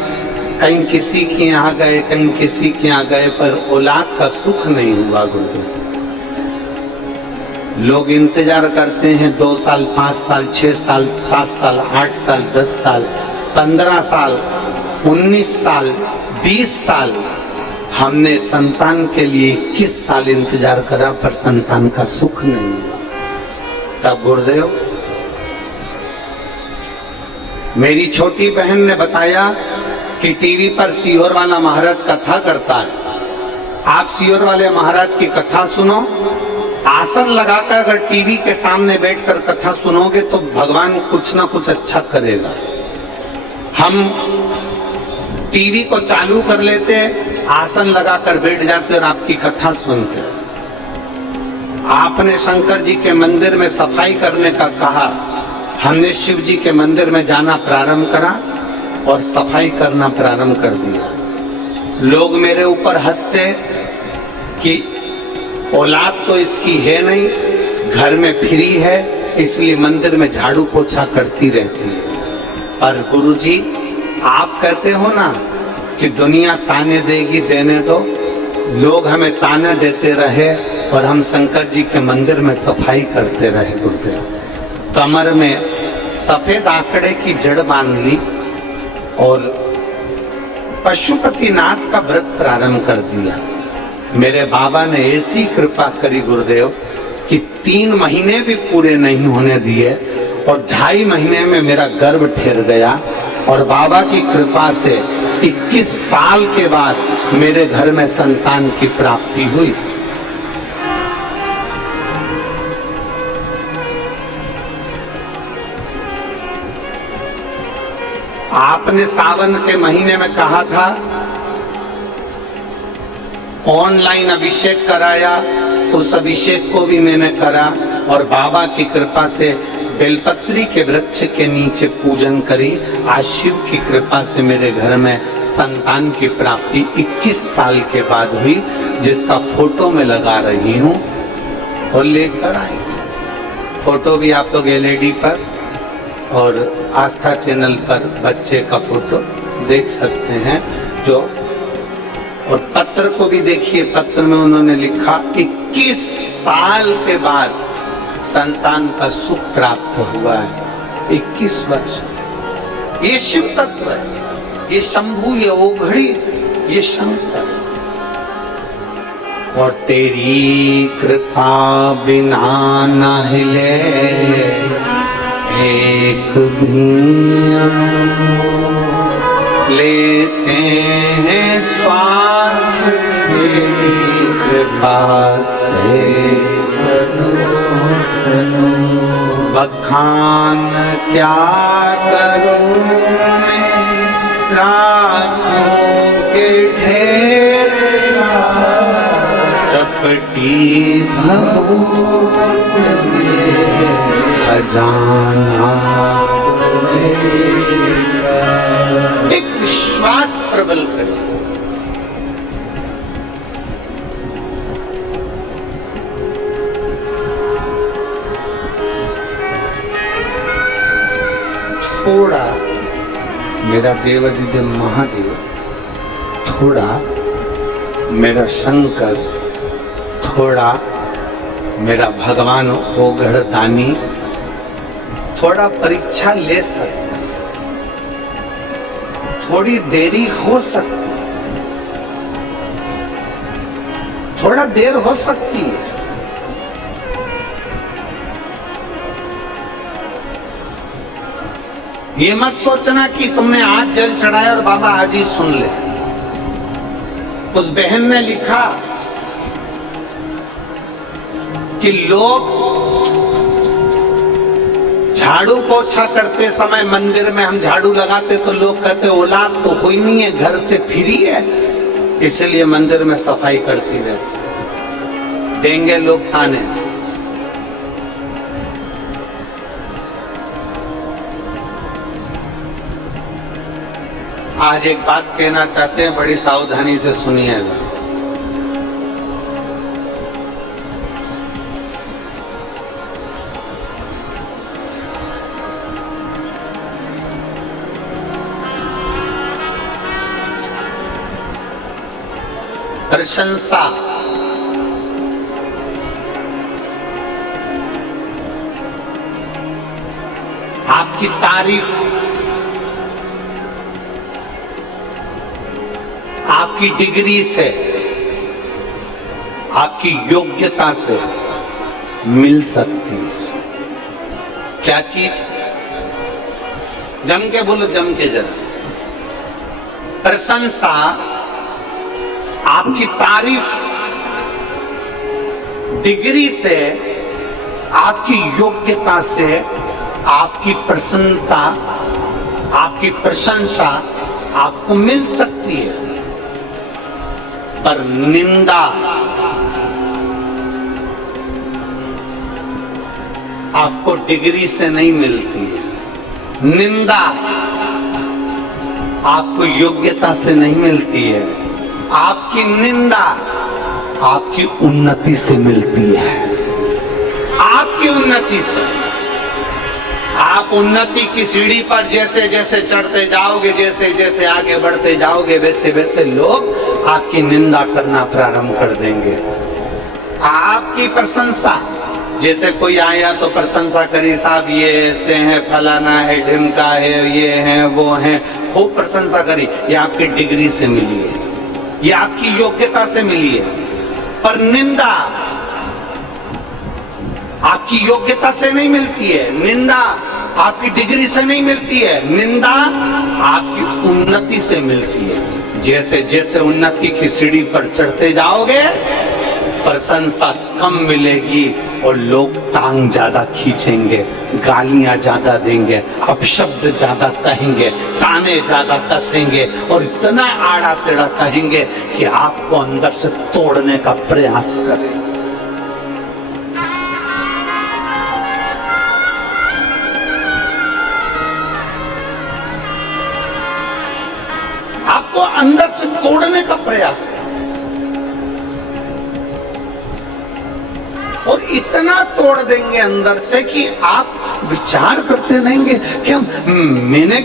कहीं किसी के यहाँ गए, कहीं किसी के यहाँ गए, पर औलाद का सुख नहीं हुआ। गुरुदेव, लोग इंतजार करते हैं 2 साल, 5 साल, 6 साल, 7 साल, 8 साल, 10 साल, 15 साल, 19 साल, 20 साल। हमने संतान के लिए 21 साल इंतजार करा, पर संतान का सुख नहीं हुआ। तब गुरुदेव, मेरी छोटी बहन ने बताया कि टीवी पर सीहोर वाला महाराज कथा करता है, आप सीहोर वाले महाराज की कथा सुनो। आसन लगाकर अगर टीवी के सामने बैठकर कथा सुनोगे तो भगवान कुछ ना कुछ अच्छा करेगा। हम टीवी को चालू कर लेते, आसन लगाकर बैठ जाते और आपकी कथा सुनते। आपने शंकर जी के मंदिर में सफाई करने का कहा, हमने शिव जी के मंदिर में जाना प्रारंभ करा और सफाई करना प्रारंभ कर दिया। लोग मेरे ऊपर हंसते कि औलाद तो इसकी है नहीं, घर में फ्री है, इसलिए मंदिर में झाड़ू पोछा करती रहती है। पर गुरुजी, आप कहते हो ना कि दुनिया ताने देगी, देने दो। लोग हमें ताने देते रहे और हम शंकर जी के मंदिर में सफाई करते रहे। गुरुदेव, कमर में सफेद आंकड़े की जड़ बांध ली और पशुपतिनाथ का व्रत प्रारंभ कर दिया। मेरे बाबा ने ऐसी कृपा करी गुरुदेव कि 3 महीने भी पूरे नहीं होने दिए और 2.5 महीने में मेरा गर्भ ठहर गया। और बाबा की कृपा से 21 साल के बाद मेरे घर में संतान की प्राप्ति हुई। आपने सावन के महीने में कहा था, ऑनलाइन अभिषेक कराया, उस अभिषेक को भी मैंने करा और बाबा की कृपा से बेलपत्री के वृक्ष के नीचे पूजन करी। आज शिव की कृपा से मेरे घर में संतान की प्राप्ति 21 साल के बाद हुई, जिसका फोटो मैं लगा रही हूँ और लेकर आई। फोटो भी आप लोग LED पर और आस्था चैनल पर बच्चे का फोटो देख सकते हैं। जो और पत्र को भी देखिए, पत्र में उन्होंने लिखा 21 साल के बाद संतान का सुख प्राप्त हुआ है। 21 वर्ष। ये शिव तत्व है, ये शंभु, ये ओघड़ी, ये शंकर। और तेरी कृपा बिना न हिले एक भी, लेते हैं श्वास तेरी कृपा से। बखान क्या करूं मैं रातों के ढेर का, चपटी भभूत में खजाना मेरा। एक विश्वास प्रबल करें। थोड़ा मेरा देवाधिदेव महादेव, थोड़ा मेरा शंकर, थोड़ा मेरा भगवान ओघड़ दानी थोड़ा परीक्षा ले सकते, थोड़ी देरी हो सकती, थोड़ा देर हो सकती है। ये मत सोचना कि तुमने आज जल चढ़ाया और बाबा आज ही सुन ले। उस बहन ने लिखा कि लोग झाड़ू पोछा करते समय मंदिर में हम झाड़ू लगाते तो लोग कहते औलाद तो हुई नहीं है, घर से फ्री है, इसलिए मंदिर में सफाई करती रहती। देंगे लोग ताने। आज एक बात कहना चाहते हैं, बड़ी सावधानी से सुनिएगा। प्रशंसा आपकी तारीफ आपकी डिग्री से, आपकी योग्यता से मिल सकती है। क्या चीज? जम के बोलो, जम के जरा। प्रशंसा आपकी तारीफ डिग्री से, आपकी योग्यता से, आपकी प्रसन्नता, आपकी प्रशंसा आपको मिल सकती है। पर निंदा आपको डिग्री से नहीं मिलती है, निंदा आपको योग्यता से नहीं मिलती है। आपकी निंदा आपकी उन्नति से मिलती है, आपकी उन्नति से। आप उन्नति की सीढ़ी पर जैसे जैसे चढ़ते जाओगे, जैसे जैसे आगे बढ़ते जाओगे, वैसे वैसे लोग आपकी निंदा करना प्रारंभ कर देंगे। आपकी प्रशंसा, जैसे कोई आया तो प्रशंसा करी, साहब ये ऐसे हैं, फलाना है, ढिमका है, ये है, वो है, खूब प्रशंसा करी। ये आपकी डिग्री से मिली है, ये आपकी योग्यता से मिली है। पर निंदा आपकी योग्यता से नहीं मिलती है, निंदा आपकी डिग्री से नहीं मिलती है, निंदा आपकी उन्नति से मिलती है। जैसे जैसे उन्नति की सीढ़ी पर चढ़ते जाओगे, प्रशंसा कम मिलेगी और लोग टांग ज्यादा खींचेंगे, गालियां ज्यादा देंगे, अपशब्द ज्यादा कहेंगे, ताने ज्यादा कसेंगे और इतना आड़ा टेढ़ा कहेंगे कि आपको अंदर से तोड़ने का प्रयास करें। आपको अंदर से तोड़ने का प्रयास है और इतना तोड़ देंगे अंदर से कि आप विचार करते रहेंगे क्या मैंने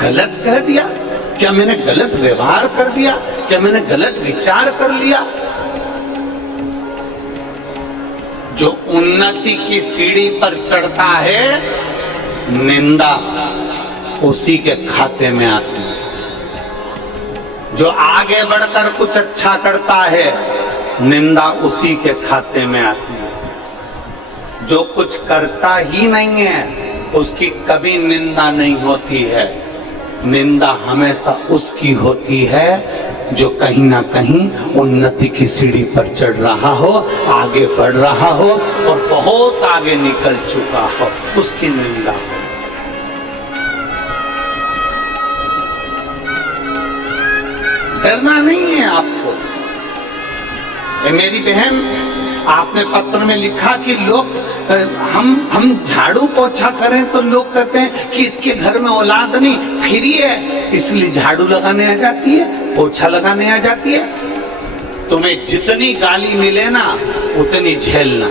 गलत कह दिया, क्या मैंने गलत व्यवहार कर दिया, क्या मैंने गलत विचार कर लिया। जो उन्नति की सीढ़ी पर चढ़ता है, निंदा उसी के खाते में आती है। जो आगे बढ़कर कुछ अच्छा करता है, निंदा उसी के खाते में आती है। जो कुछ करता ही नहीं है, उसकी कभी निंदा नहीं होती है। निंदा हमेशा उसकी होती है जो कहीं ना कहीं उन्नति की सीढ़ी पर चढ़ रहा हो, आगे बढ़ रहा हो और बहुत आगे निकल चुका हो, उसकी निंदा हो। डरना नहीं है आपको। मेरी बहन, आपने पत्र में लिखा कि लोग हम झाड़ू पोछा करें तो लोग कहते हैं कि इसके घर में औलाद नहीं, फ्री है इसलिए झाड़ू लगाने आ जाती है, पोछा लगाने आ जाती है। तुम्हें जितनी गाली मिले ना उतनी झेलना।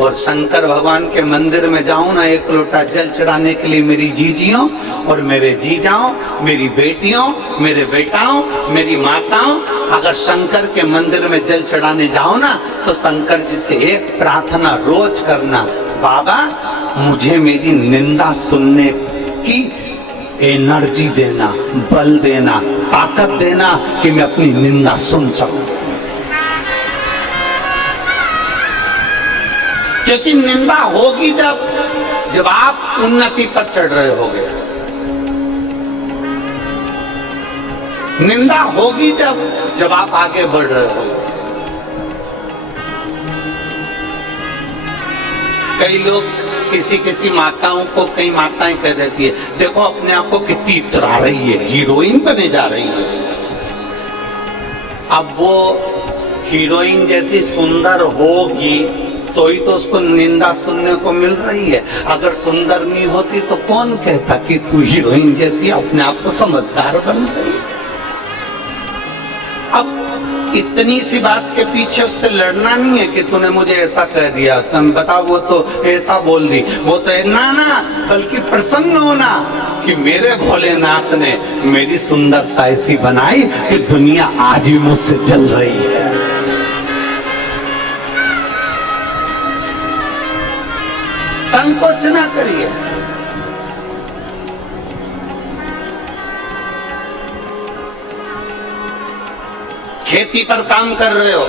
और शंकर भगवान के मंदिर में जाऊं ना, एक लोटा जल चढ़ाने के लिए मेरी जीजियों और मेरे जीजाओं, मेरी बेटियों, मेरे बेटाओं, मेरी माताओं, अगर शंकर के मंदिर में जल चढ़ाने जाओ ना तो शंकर जी से एक प्रार्थना रोज करना, बाबा मुझे मेरी निंदा सुनने की एनर्जी देना, बल देना, ताकत देना कि मैं अपनी निंदा सुन सकूं। क्योंकि निंदा होगी जब आप उन्नति पर चढ़ रहे होगे। निंदा होगी जब आप आगे बढ़ रहे होगे। कई लोग किसी माताओं को, कई माताएं कह देती है, देखो अपने आप को कितनी इतरा रही है, हीरोइन बने जा रही है। अब वो हीरोइन जैसी सुंदर होगी तो ही तो उसको निंदा सुनने को मिल रही है। अगर सुंदर नहीं होती तो कौन कहता कि तू हीरोइन जैसी अपने आप को समझदार बन गई। अब इतनी सी बात के पीछे उससे लड़ना नहीं है कि तूने मुझे ऐसा कह दिया, तुम बताओ वो तो ऐसा बोल दी, वो तो ना, बल्कि प्रसन्न होना कि मेरे भोलेनाथ ने मेरी सुंदरता ऐसी बनाई कि दुनिया आज भी मुझसे जल रही है। संकोच ना करिए। खेती पर काम कर रहे हो,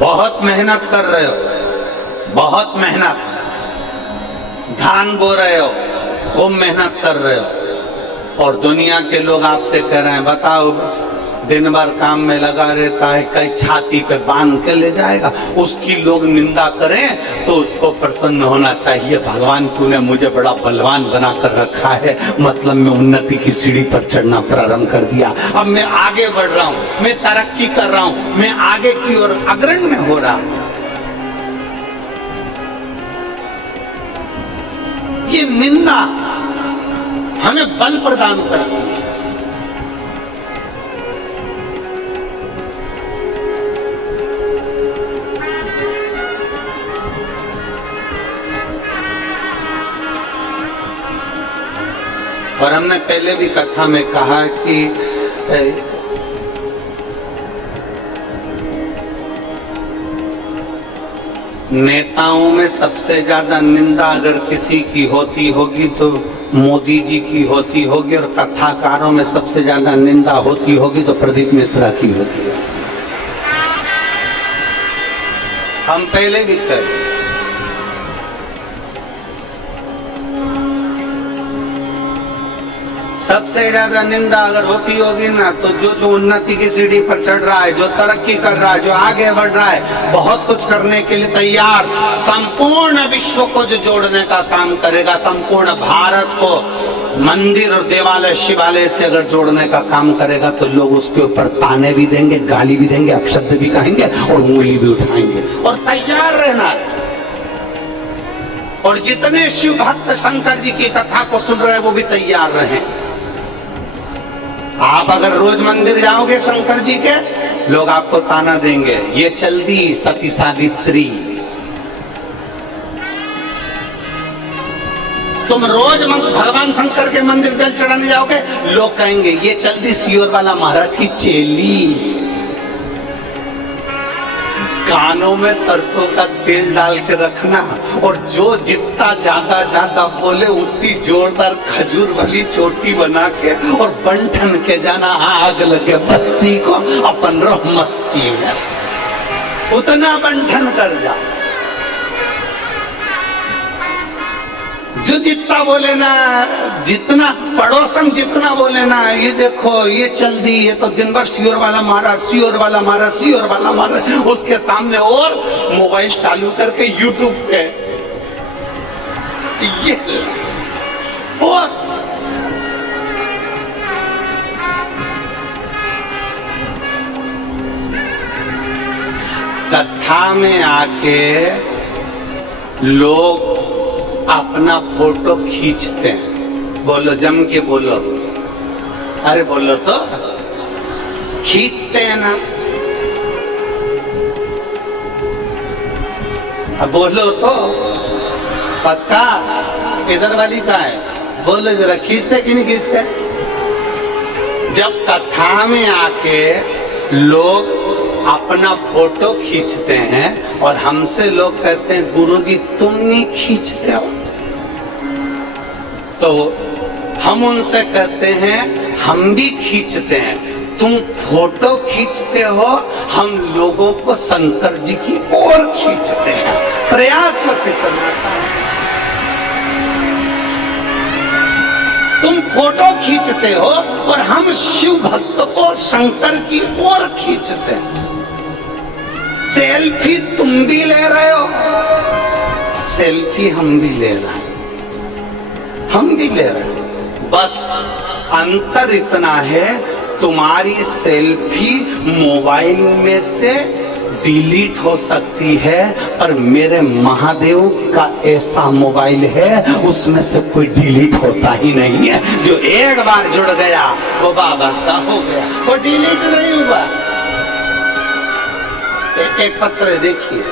बहुत मेहनत कर रहे हो, बहुत मेहनत, धान बो रहे हो, खूब मेहनत कर रहे हो और दुनिया के लोग आपसे कह रहे हैं, बताओ दिन भर काम में लगा रहता है, कई छाती पे बांध के ले जाएगा। उसकी लोग निंदा करें तो उसको प्रसन्न होना चाहिए, भगवान तूने मुझे बड़ा बलवान बना कर रखा है, मतलब मैं उन्नति की सीढ़ी पर चढ़ना प्रारंभ कर दिया, अब मैं आगे बढ़ रहा हूं, मैं तरक्की कर रहा हूं, मैं आगे की ओर अग्रणी हो रहा हूं। ये निंदा हमें बल प्रदान करती है। और हमने पहले भी कथा में कहा कि नेताओं में सबसे ज्यादा निंदा अगर किसी की होती होगी तो मोदी जी की होती होगी, और कथाकारों में सबसे ज्यादा निंदा होती होगी तो प्रदीप मिश्रा की होती है। हम पहले भी कहे, सबसे ज्यादा निंदा अगर होती होगी ना तो जो उन्नति की सीढ़ी पर चढ़ रहा है, जो तरक्की कर रहा है, जो आगे बढ़ रहा है, बहुत कुछ करने के लिए तैयार, संपूर्ण विश्व को जो जोड़ने का काम करेगा, संपूर्ण भारत को मंदिर और देवालय शिवालय से अगर जोड़ने का काम करेगा तो लोग उसके ऊपर ताने भी देंगे, गाली भी देंगे, अपशब्द भी कहेंगे और उंगली भी उठाएंगे। और तैयार रहना। और जितने शिव भक्त शंकर जी की कथा को सुन रहे हैं वो भी तैयार रहें। आप अगर रोज मंदिर जाओगे शंकर जी के, लोग आपको ताना देंगे, ये चल दी सती सावित्री। तुम रोज भगवान शंकर के मंदिर जल चढ़ाने जाओगे, लोग कहेंगे ये चल दी सियोर वाला महाराज की चेली। कानों में सरसों का तेल डाल के रखना, और जो जितना ज्यादा बोले उतनी जोरदार खजूर वाली चोटी बना के और बंठन के जाना, आग लगे बस्ती को, अपन रहो मस्ती में, उतना बंठन कर जा। जो जितना बोले ना, जितना पड़ोसन जितना बोले ना, ये देखो ये चल दी, ये तो दिन भर सियोर वाला मारा, सियोर वाला मारा, सियोर वाला मारा, उसके सामने और मोबाइल चालू करके यूट्यूब पे ये और कथा में आके लोग अपना फोटो खींचते हैं। बोलो जम के बोलो, अरे बोलो तो, खींचते हैं ना, अब बोलो तो पक्का। इधर वाली का है, बोलो जरा, खींचते कि नहीं खींचते? जब कथा में आके लोग अपना फोटो खींचते हैं और हमसे लोग कहते हैं गुरुजी तुम नहीं खींचते हो, तो हम उनसे कहते हैं हम भी खींचते हैं। तुम फोटो खींचते हो, हम लोगों को शंकर जी की ओर खींचते हैं, प्रयास से करना है। तुम फोटो खींचते हो और हम शिव भक्त को शंकर की ओर खींचते हैं। सेल्फी तुम भी ले रहे हो, सेल्फी हम भी ले रहे हैं, हम भी ले रहे हैं। बस अंतर इतना है, तुम्हारी सेल्फी मोबाइल में से डिलीट हो सकती है, पर मेरे महादेव का ऐसा मोबाइल है उसमें से कोई डिलीट होता ही नहीं है। जो एक बार जुड़ गया वो बाबा का हो गया, वो डिलीट नहीं हुआ। एक पत्र देखिए,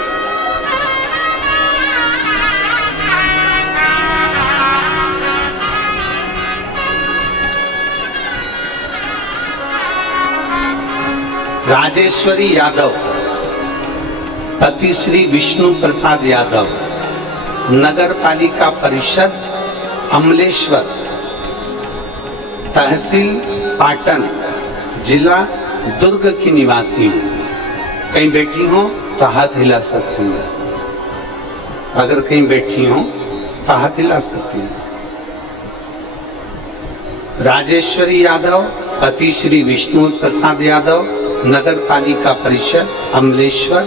राजेश्वरी यादव, पति श्री विष्णु प्रसाद यादव, नगर पालिका परिषद अमलेश्वर, तहसील पाटन, जिला दुर्ग की निवासी हूँ। कहीं बैठी हो तो हाथ हिला सकती हूँ, अगर कहीं बैठी हो तो हाथ हिला सकती हूँ। राजेश्वरी यादव, पति श्री विष्णु प्रसाद यादव, नगर पालिका परिषद अमलेश्वर,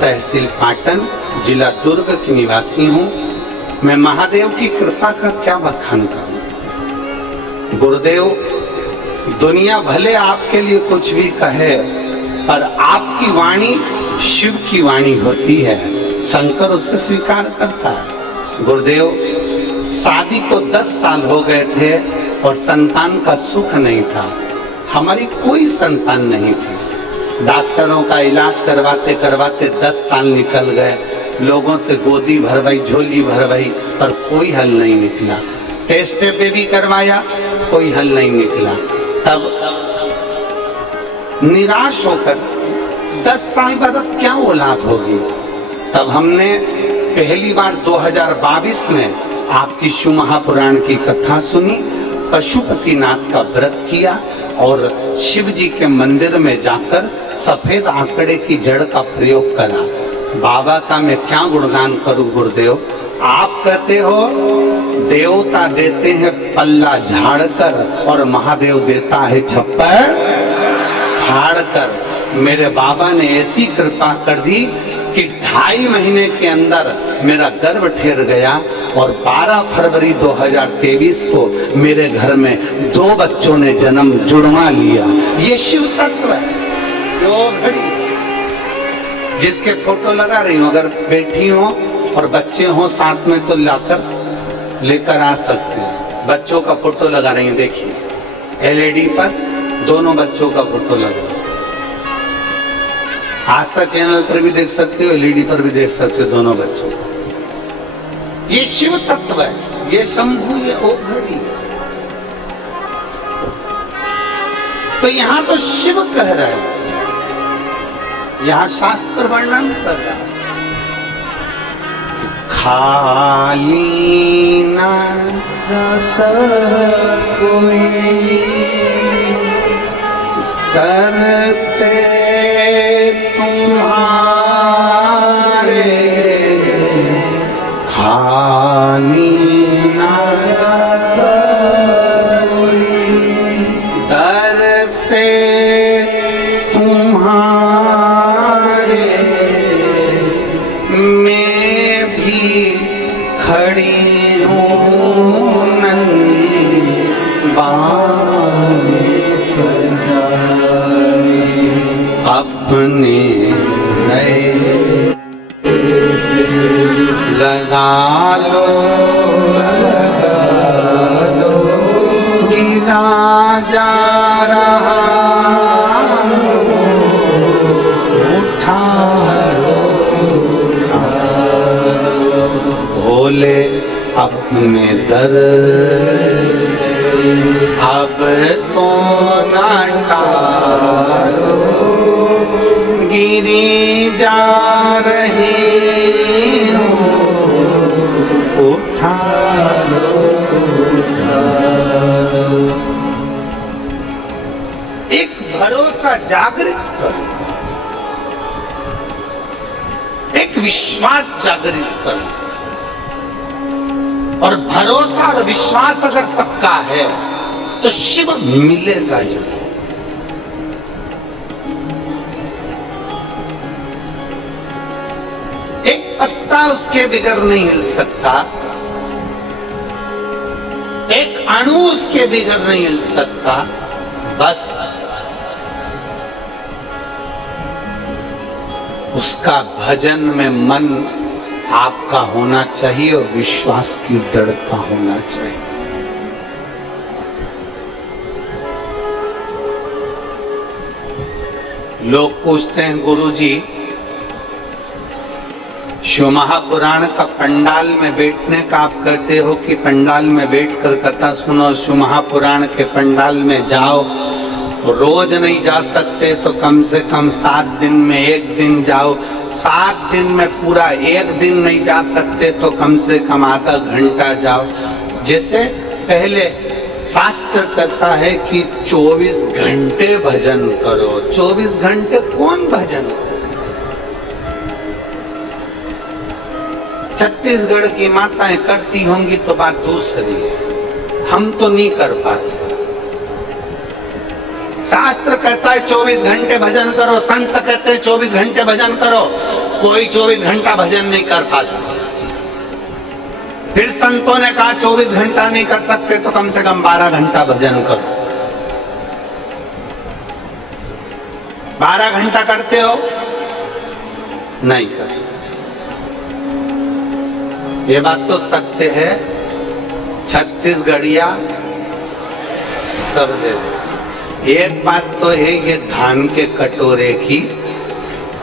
तहसील पाटन, जिला दुर्ग की निवासी हूँ। मैं महादेव की कृपा का क्या बखान करूं। गुरुदेव, दुनिया भले आपके लिए कुछ भी कहे, पर आपकी वाणी शिव की वाणी होती है, शंकर उसे स्वीकार करता है। गुरुदेव, शादी को 10 साल हो गए थे और संतान का सुख नहीं था, हमारी कोई संतान नहीं थी। डॉक्टरों का इलाज करवाते करवाते 10 साल निकल गए, लोगों से गोदी भरवाई, झोली भरवाई, पर कोई हल नहीं निकला। टेस्ट पे भी करवाया, कोई हल नहीं निकला। तब निराश होकर 10 साल बाद अब क्या औलाद होगी, तब हमने पहली बार 2022 में आपकी शिव महापुराण की कथा सुनी, पशुपतिनाथ का व्रत किया और शिव जी के मंदिर में जाकर सफेद आंकड़े की जड़ का प्रयोग करा। बाबा का मैं क्या गुणगान करूं गुरुदेव। आप कहते हो देवता देते हैं पल्ला झाड़कर और महादेव देता है छप्पर फाड़कर। मेरे बाबा ने ऐसी कृपा कर दी कि 2.5 महीने के अंदर मेरा गर्भ ठहर गया और 12 फरवरी 2023 को मेरे घर में 2 बच्चों ने जन्म जुड़वा लिया। ये शिव तत्व है। दो घड़ी जिसके फोटो लगा रही हूँ, अगर बैठी हो और बच्चे हो साथ में तो लाकर लेकर आ सकते हैं। बच्चों का फोटो लगा रही है, देखिए एलईडी पर दोनों बच्चों का फोटो लगा। आस्था चैनल पर भी देख सकते हो, एलईडी पर भी देख सकते हो दोनों बच्चों। ये शिव तत्व है, ये शंभु, ये ओघड़ी। तो यहां तो शिव कह रहा है, यहां शास्त्र वर्णन कर रहा है। खाली ना जाता कोई करते तुम्हारे, खाली ना लगा लो गिरा जा रहा उठा लो भोले अपने दर अब तो ना टालो गिरी जा रही उठा लो एक भरोसा जागृत करो, एक विश्वास जागृत करो। और भरोसा और विश्वास अगर पक्का है तो शिव मिलेगा जरूर। एक पत्ता उसके बिगर नहीं हिल सकता, एक अणु उसके बिगर नहीं हिल सकता। बस उसका भजन में मन आपका होना चाहिए और विश्वास की दृढ़ का होना चाहिए। लोग पूछते हैं गुरुजी, शिव महापुराण का पंडाल में बैठने का आप कहते हो कि पंडाल में बैठकर कथा सुनो, शिव महापुराण के पंडाल में जाओ। रोज नहीं जा सकते तो कम से कम 7 दिन में 1 दिन जाओ। 7 दिन में पूरा 1 दिन नहीं जा सकते तो कम से कम आधा घंटा जाओ। जैसे पहले शास्त्र कहता है कि 24 घंटे भजन करो। 24 घंटे कौन भजन करे? छत्तीसगढ़ की माताएं करती होंगी तो बात दूसरी है, हम तो नहीं कर पाते। शास्त्र कहता है 24 घंटे भजन करो, संत कहते हैं 24 घंटे भजन करो। कोई 24 घंटा भजन नहीं कर पाता। फिर संतों ने कहा 24 घंटा नहीं कर सकते तो कम से कम 12 घंटा भजन करो। 12 घंटा करते हो? नहीं कर। ये बात तो सत्य है। छत्तीसगढ़िया सब दे। एक बात तो है ये धान के कटोरे की,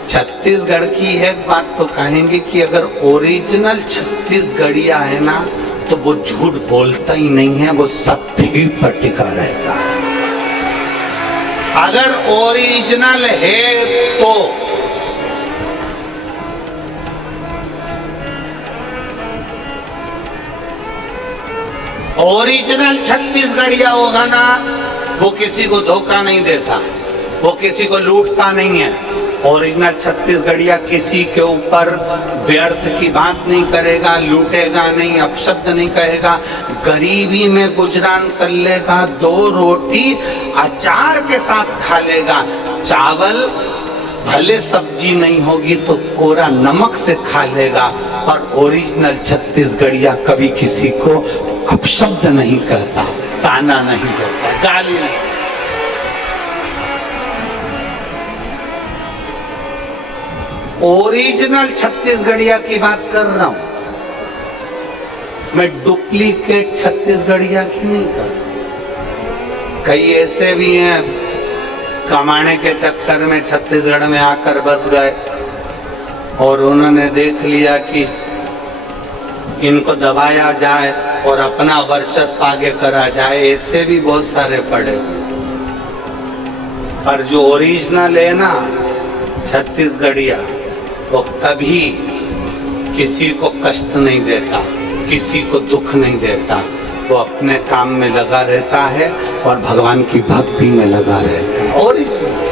छत्तीसगढ़ की एक बात तो कहेंगे कि अगर ओरिजिनल छत्तीसगढ़िया है ना तो वो झूठ बोलता ही नहीं है, वो सत्य ही पर टिका रहता है। अगर ओरिजिनल है तो ओरिजिनल छत्तीसगढ़िया होगा ना, वो किसी को धोखा नहीं देता, वो किसी को लूटता नहीं है। ओरिजिनल छत्तीसगढ़िया किसी के ऊपर व्यर्थ की बात नहीं करेगा, लूटेगा नहीं, अपशब्द नहीं कहेगा, गरीबी में गुजरान कर लेगा, 2 रोटी अचार के साथ खा लेगा। चावल भले सब्जी नहीं होगी तो कोरा नमक से खा लेगा। और ओरिजिनल छत्तीसगढ़िया कभी किसी को अपशब्द नहीं कहता, ताना नहीं देता, गाली नहीं। ओरिजिनल छत्तीसगढ़िया की बात कर रहा हूं मैं, डुप्लीकेट छत्तीसगढ़िया की नहीं कर रहा। कई ऐसे भी हैं कमाने के चक्कर में छत्तीसगढ़ में आकर बस गए और उन्होंने देख लिया कि इनको दबाया जाए और अपना वर्चस्व आगे करा जाए। ऐसे भी बहुत सारे पड़े। पर जो ओरिजिनल है ना छत्तीसगढ़िया, वो कभी किसी को कष्ट नहीं देता, किसी को दुख नहीं देता। वो अपने काम में लगा रहता है और भगवान की भक्ति में लगा रहता है। ओरिजिनल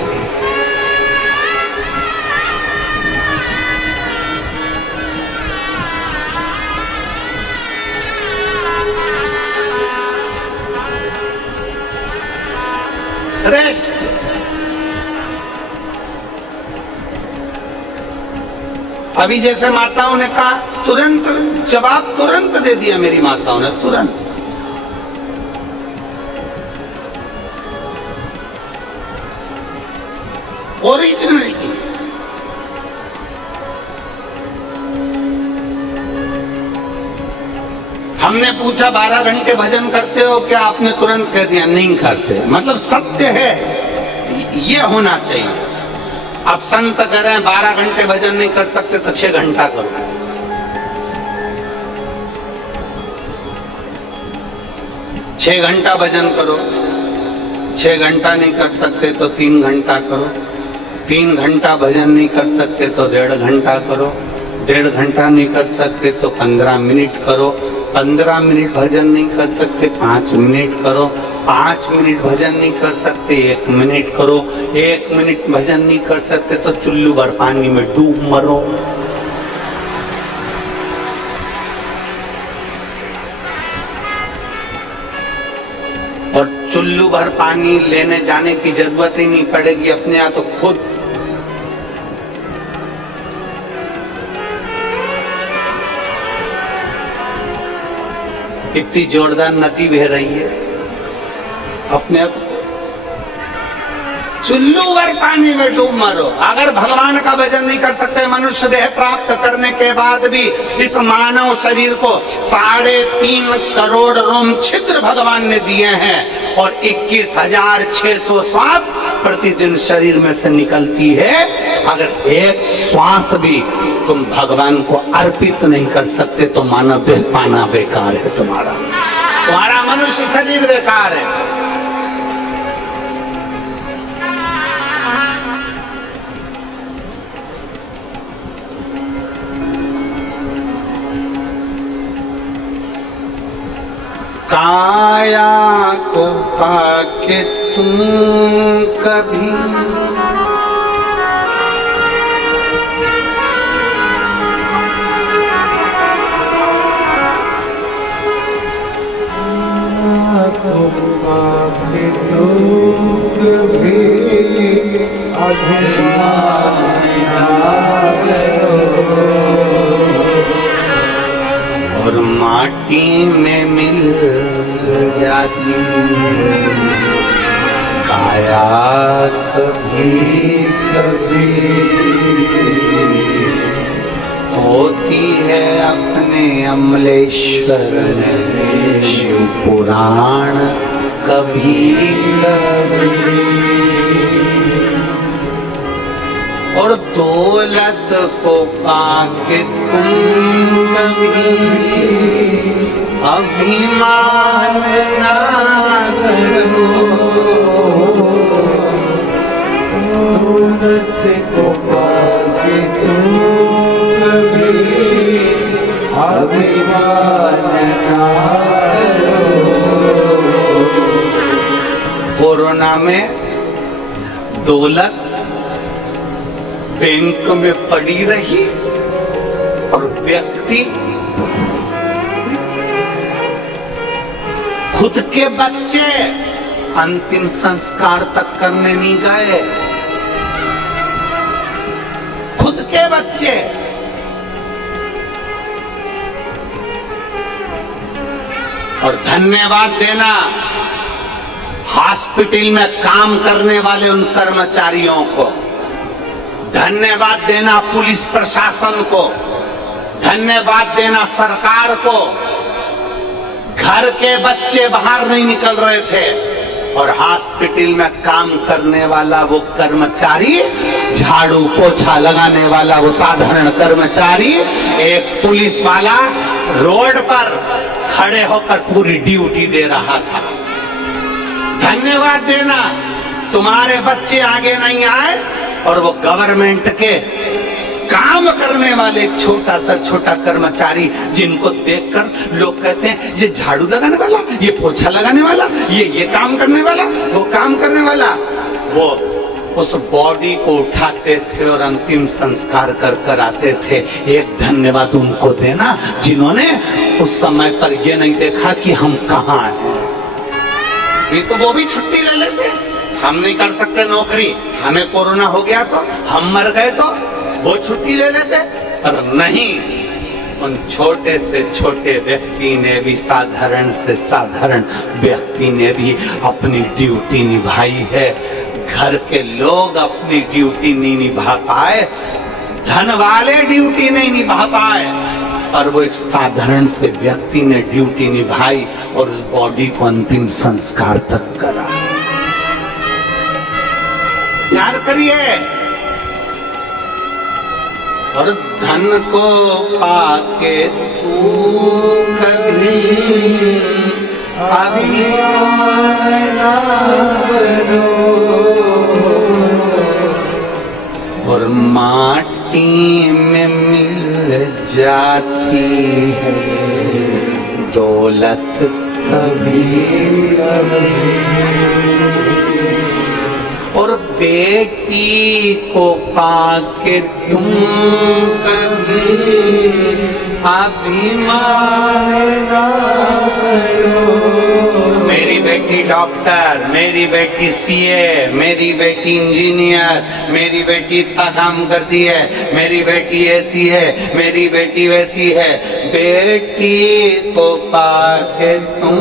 श्रेष्ठ। अभी जैसे माताओं ने कहा, तुरंत जवाब तुरंत दे दिया मेरी माताओं ने, तुरंत। ओरिजिनल की हमने पूछा 12 घंटे भजन करते हो क्या? आपने तुरंत कह दिया नहीं करते। मतलब सत्य है, ये होना चाहिए। अब संत कह रहे हैं 12 घंटे भजन नहीं कर सकते तो 6 घंटा करो। 6 घंटा भजन करो। 6 घंटा नहीं कर सकते तो 3 घंटा करो। 3 घंटा भजन नहीं कर सकते तो 1.5 घंटा करो। 1.5 घंटा नहीं कर सकते तो 15 मिनट करो। 15 मिनट भजन नहीं कर सकते 5 मिनट करो। 5 मिनट भजन नहीं कर सकते 1 मिनट करो। 1 मिनट भजन नहीं कर सकते तो चुल्लू भर पानी में डूब मरो। और चुल्लू भर पानी लेने जाने की जरूरत ही नहीं पड़ेगी, अपने यहाँ तो खुद इतनी जोरदार नदी बह रही है, अपने आप चुल्लू भर पानी में डूब मरो। अगर भगवान का भजन नहीं कर सकते, मनुष्य देह प्राप्त करने के बाद भी इस मानव शरीर को 3.5 करोड़ रोम छिद्र भगवान ने दिए हैं और 21,600 श्वास प्रतिदिन शरीर में से निकलती है। अगर एक श्वास भी तुम भगवान को अर्पित नहीं कर सकते तो मानव देह पाना बेकार है। तुम्हारा मनुष्य शरीर बेकार है। काया को पाके तुम कभी और माटी में मिल जाती काया कभी कभी होती है अपने अमलेश्वर में शिव पुराण कभी कभी। और दौलत को पाके तुम कभी अभिमान ना करो। दौलत को पाके तुम कभी अभिमान ना करो। कोरोना में दौलत बैंक में पड़ी रही और व्यक्ति खुद के बच्चे अंतिम संस्कार तक करने नहीं गए। खुद के बच्चे और धन्यवाद देना हॉस्पिटल में काम करने वाले उन कर्मचारियों को, धन्यवाद देना पुलिस प्रशासन को, धन्यवाद देना सरकार को। घर के बच्चे बाहर नहीं निकल रहे थे और हॉस्पिटल में काम करने वाला वो कर्मचारी, झाड़ू पोछा लगाने वाला वो साधारण कर्मचारी, एक पुलिस वाला रोड पर खड़े होकर पूरी ड्यूटी दे रहा था। धन्यवाद देना, तुम्हारे बच्चे आगे नहीं आए और वो गवर्नमेंट के काम करने वाले एक छोटा कर्मचारी जिनको देखकर लोग कहते हैं ये झाड़ू लगाने वाला, ये पोछा लगाने वाला, ये काम करने वाला, वो काम करने वाला, वो उस बॉडी को उठाते थे और अंतिम संस्कार कर आते थे। एक धन्यवाद उनको देना जिन्होंने उस समय पर ये नहीं देखा कि हम कहाँ हैं। ये तो वो भी छुट्टी ले लेते, हम नहीं कर सकते नौकरी, हमें कोरोना हो गया तो, हम मर गए तो वो छुट्टी ले लेते। पर नहीं, उन छोटे से छोटे व्यक्ति ने भी, साधारण से साधारण व्यक्ति ने भी अपनी ड्यूटी निभाई है। घर के लोग अपनी ड्यूटी नहीं निभा पाए, धन वाले ड्यूटी नहीं निभा पाए, पर वो एक साधारण से व्यक्ति ने ड्यूटी निभाई और उस बॉडी को अंतिम संस्कार तक करा। विचार करिए, और धन को पाके तू कभी अभिमान ना करो, और माटी में मिल जाती है दौलत कभी कभी, और बेटी को पाके तुम कभी अभिमान ना करो। मेरी बेटी डॉक्टर, मेरी बेटी सीए, मेरी बेटी इंजीनियर, मेरी बेटी इतना काम करती है, मेरी बेटी ऐसी है, मेरी बेटी वैसी है। बेटी को पाके तुम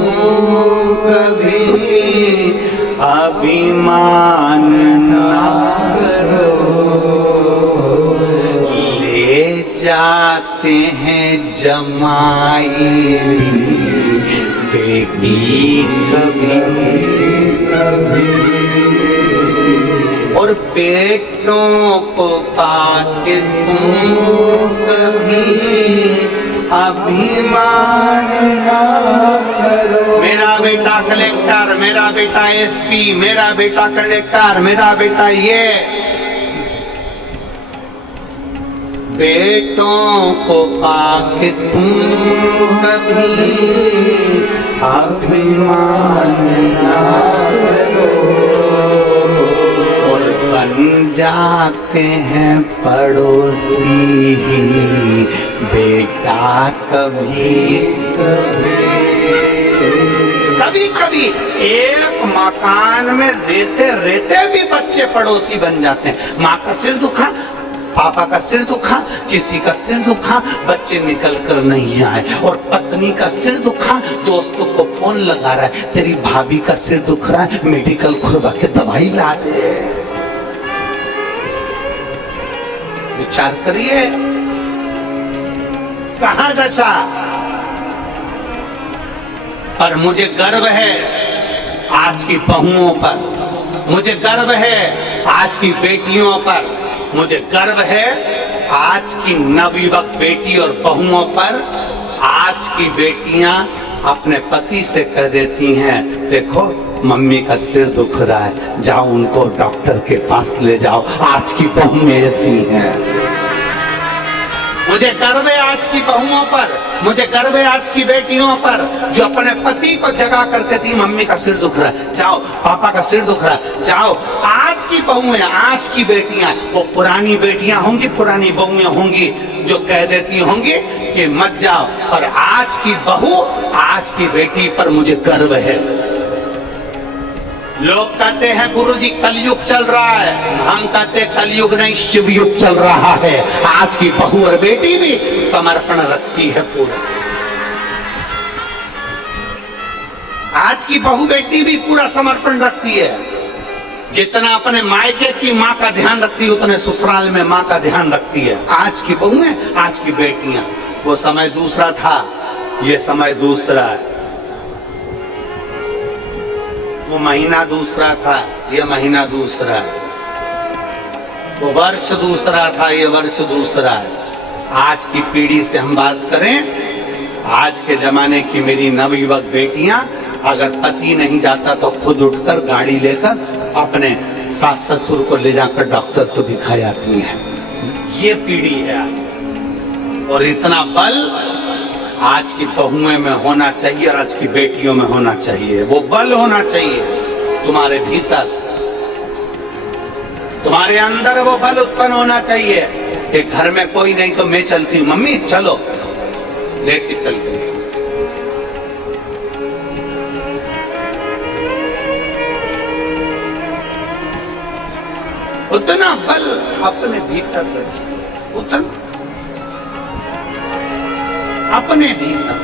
कभी अभिमान ना करो, ले जाते हैं जमाई भी बेटी कभी कभी, और बेटों को पाके तुम कभी अभिमान ना करो। मेरा बेटा कलेक्टर, मेरा बेटा एसपी, मेरा बेटा कलेक्टर, मेरा बेटा ये। बेटों को पाके तुम कभी अभिमान ना करो, और बन जाते हैं पड़ोसी ही बेटा कभी कभी। कभी कभी एक मकान में रहते रहते भी बच्चे पड़ोसी बन जाते हैं। माँ का सिर दुखा, पापा का सिर दुखा, किसी का सिर दुखा, बच्चे निकल कर नहीं आए, और पत्नी का सिर दुखा, दोस्तों को फोन लगा रहा है, तेरी भाभी का सिर दुख रहा है, मेडिकल खुलवा के दवाई ला दे। विचार करिए, कहां दशा। पर मुझे गर्व है आज की बहुओं पर, मुझे गर्व है आज की बेटियों पर, मुझे गर्व है आज की नवयुवक बेटी और बहुओं पर। आज की बेटियां अपने पति से कह देती हैं, देखो मम्मी का सिर दुख रहा है, जाओ उनको डॉक्टर के पास ले जाओ। आज की बहुएं ऐसी हैं। मुझे गर्व है आज की बहुओं पर, मुझे गर्व है आज की बेटियों पर, जो अपने पति को जगा करके थी, मम्मी का सिर दुख रहा है, जाओ, पापा का सिर दुख रहा है, जाओ। आज की बहुएं, आज की बेटियां, वो पुरानी बेटियां होंगी, पुरानी बहुएं होंगी जो कह देती होंगी कि मत जाओ। और आज की बहू, आज की बेटी पर मुझे गर्व है। लोग कहते हैं गुरुजी कलयुग चल रहा है, हम कहते कलयुग नहीं शिवयुग चल रहा है। आज की बहू और बेटी भी समर्पण रखती है पूरा। आज की बहू बेटी भी पूरा समर्पण रखती है। जितना अपने मायके की माँ का ध्यान रखती है, उतने ससुराल में माँ का ध्यान रखती है। आज की बहुएं, आज की बेटियां। वो समय दूसरा था, ये समय दूसरा है। वो महीना दूसरा था, ये महीना दूसरा है। वो वर्ष दूसरा था, ये वर्ष दूसरा है। आज की पीढ़ी से हम बात करें, आज के जमाने की मेरी नवयुवक बेटियां, अगर पति नहीं जाता तो खुद उठकर गाड़ी लेकर अपने सास ससुर को ले जाकर डॉक्टर को दिखा जाती है। ये पीढ़ी है आज। और इतना बल आज की बहुओं में होना चाहिए और आज की बेटियों में होना चाहिए। वो बल होना चाहिए तुम्हारे भीतर, तुम्हारे अंदर वो बल उत्पन्न होना चाहिए कि घर में कोई नहीं तो मैं चलती हूँ, मम्मी चलो, लेके चलती हूँ। उतना बल अपने भीतर रखिए, उतना अपने भीतर।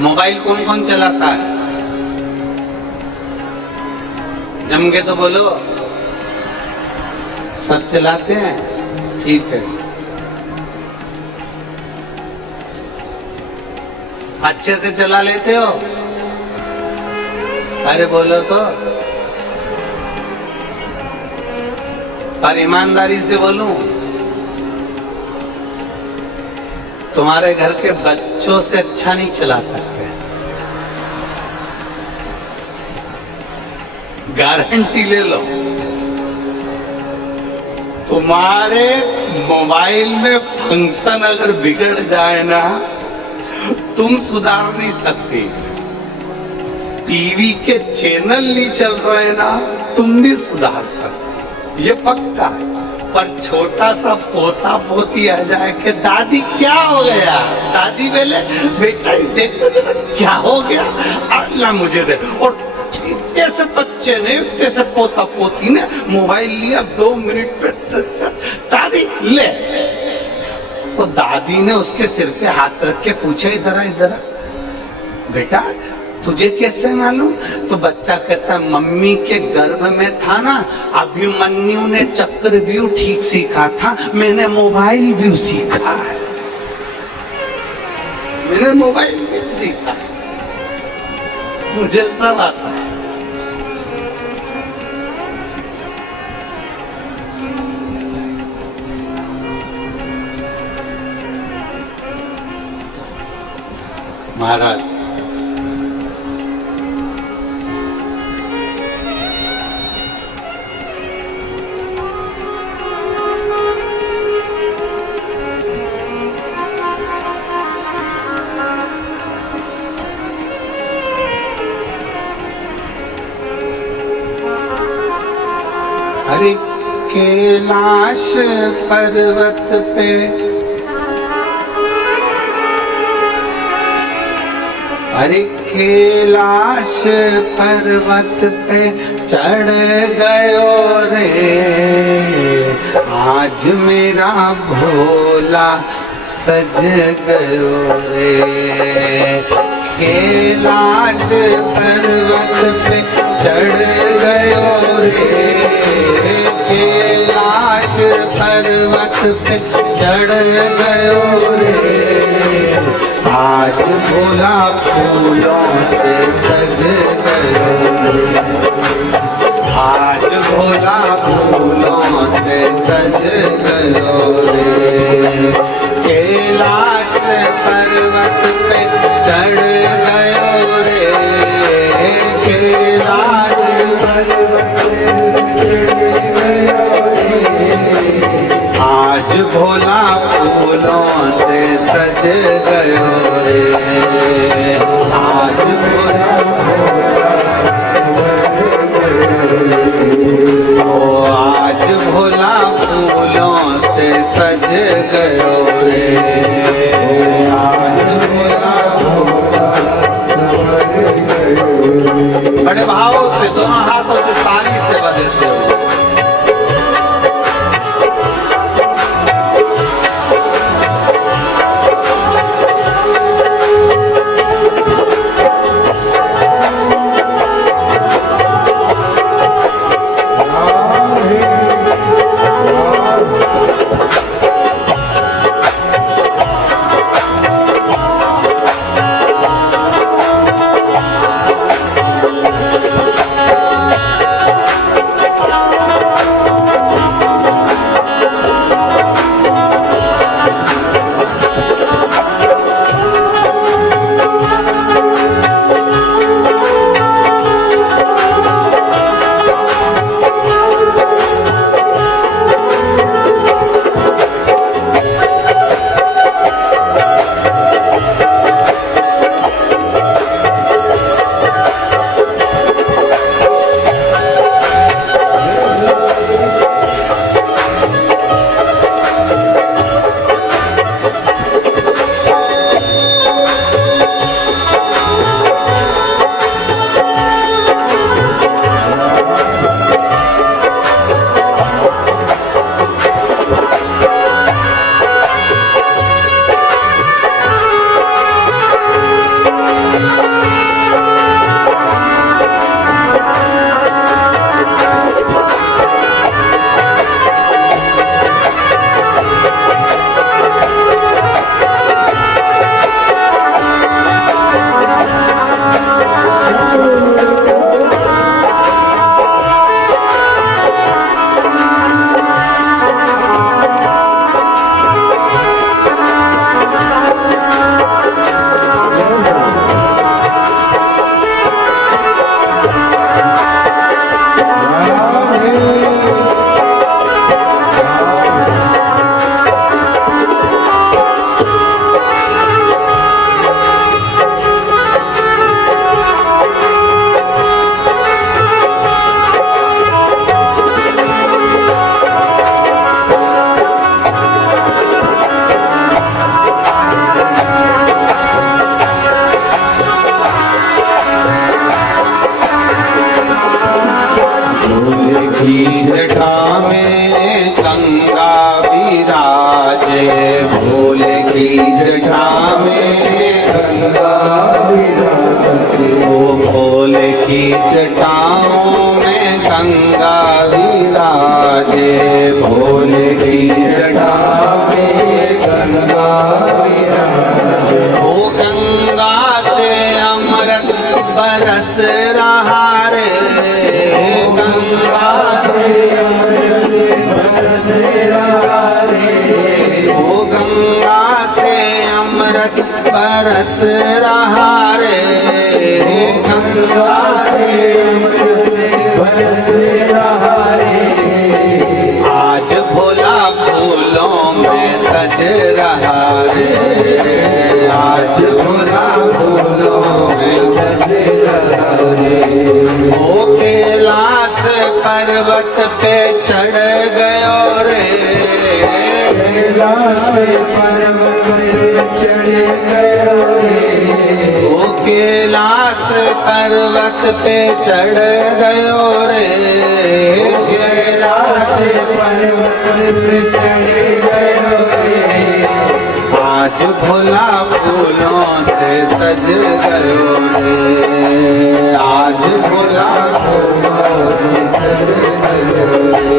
मोबाइल कौन कौन चलाता है? जम के तो बोलो। सब चलाते हैं, ठीक है। अच्छे से चला लेते हो? अरे बोलो तो। पर ईमानदारी से बोलूं, तुम्हारे घर के बच्चों से अच्छा नहीं चला सकते। गारंटी ले लो। तुम्हारे मोबाइल में फंक्शन अगर बिगड़ जाए ना, तुम सुधार नहीं सकती। टीवी के चैनल नहीं चल रहे ना, तुम नहीं सुधार सकते, ये पक्का है। पर छोटा सा पोता पोती आ जाए कि दादी क्या हो गया, दादी बोले बेटा देख तो क्या हो गया, अल्लाह मुझे दे। और इतने से बच्चे ने, इतने से पोता पोती ने मोबाइल लिया, 2 मिनट पे दादी ले। तो दादी ने उसके सिर पे हाथ रख के पूछा, इधर आ इधर आ बेटा, तुझे कैसे मालूम? तो बच्चा कहता, मम्मी के गर्भ में था ना, अभिमन्यु ने चक्रव्यूह ठीक सीखा था, मैंने मोबाइल व्यू सीखा है, मैंने मोबाइल व्यू सीखा है, मुझे सब आता है। महाराज हरे कैलाश पर्वत पे, हरे कैलाश पर्वत पे चढ़ गयो रे, आज मेरा भोला सज गयो रे। कैलाश पर्वत पे चढ़ गयो रे, कैलाश पर्वत पे चढ़ गयो रे, आज भोला फूलों से सज गयो रे, आज भोला फूलों से सज गयो रे। कैलाश पर्वत पे चढ़ गयो रे, कैलाश पर्वत पे चढ़ गयो रे, आज भोला फूलों से सज गयो रे, आज भोला ओ आज भोला फूलों से सज गयो रे, आज भोला बड़े भाव से दोनों हाथों से फूल की जटा में गंगा विराजे, फूल की जटा में गंगा विराजे, वो फूल की जटाओं में गंगा विराजे, फूल की जटा में गंगा विराजे, वो गंगा से अमृत बरस रहा रे, गंगा से अमृत बरस रहा रे, वो गंगा से अमृत बरस रहा रे, गंगा से अमृत बरस रहा रे, आज भोला फूलों में सज रहा रे, आज भोला फूलों में सज रहा रे, वो कैलाश पर्वत पे चढ़ गयो रे, कैलाश पर्वत पे चढ़ गयो रे, वो कैलाश पर्वत पे चढ़ गयो रे, कैलाश पर्वत पे चढ़ गयो रे, आज भोला फूलों से सज गयो रे, आज भोला फूलों से सज गयो रे।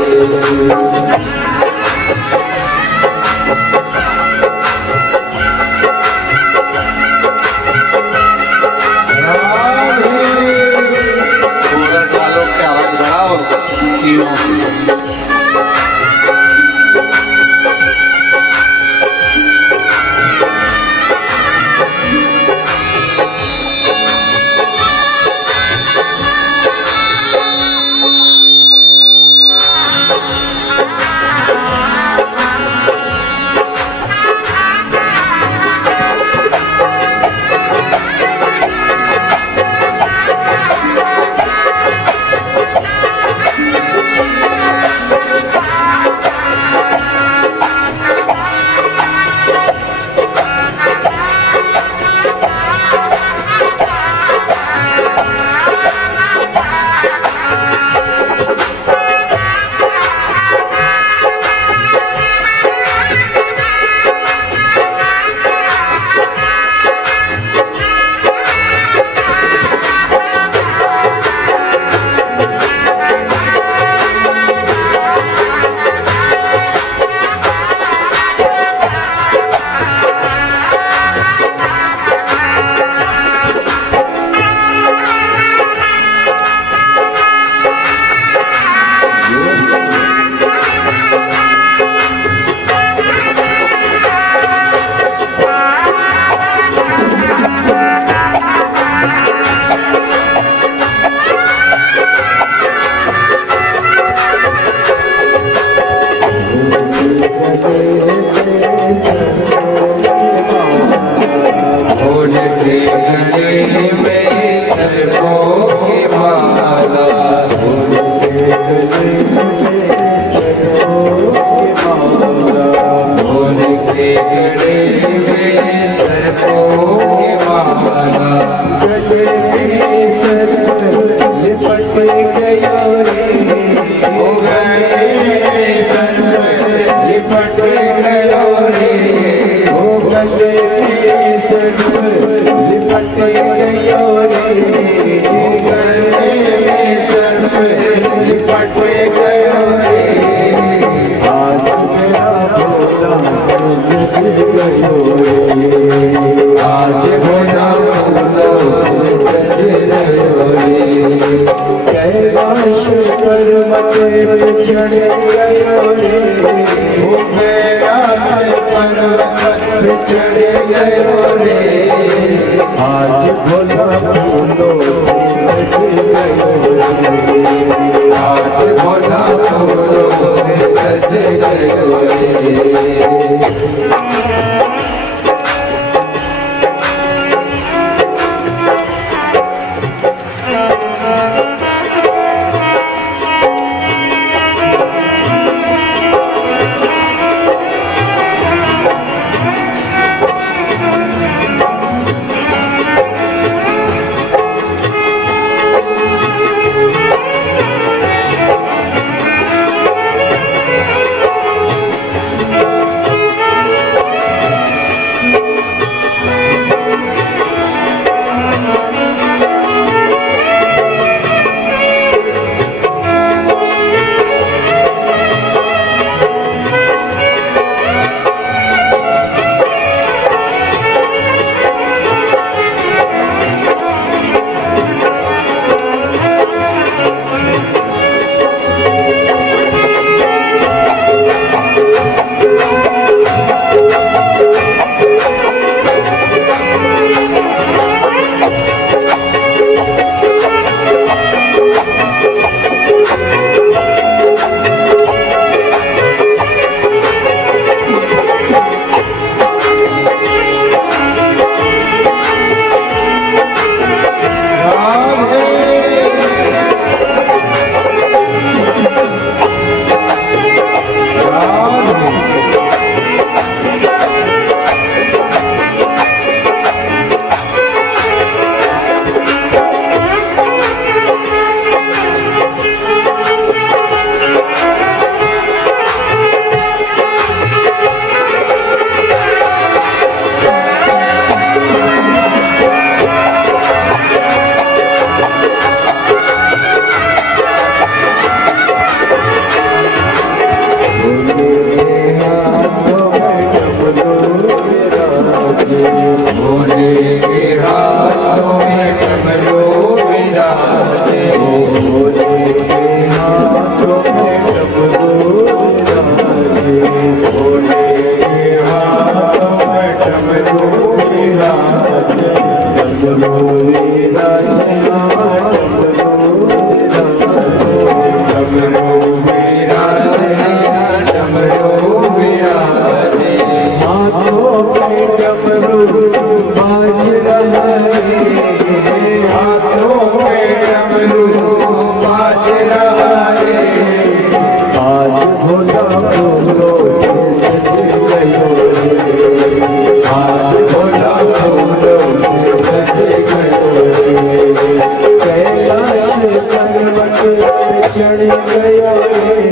चढ़ गयो रे,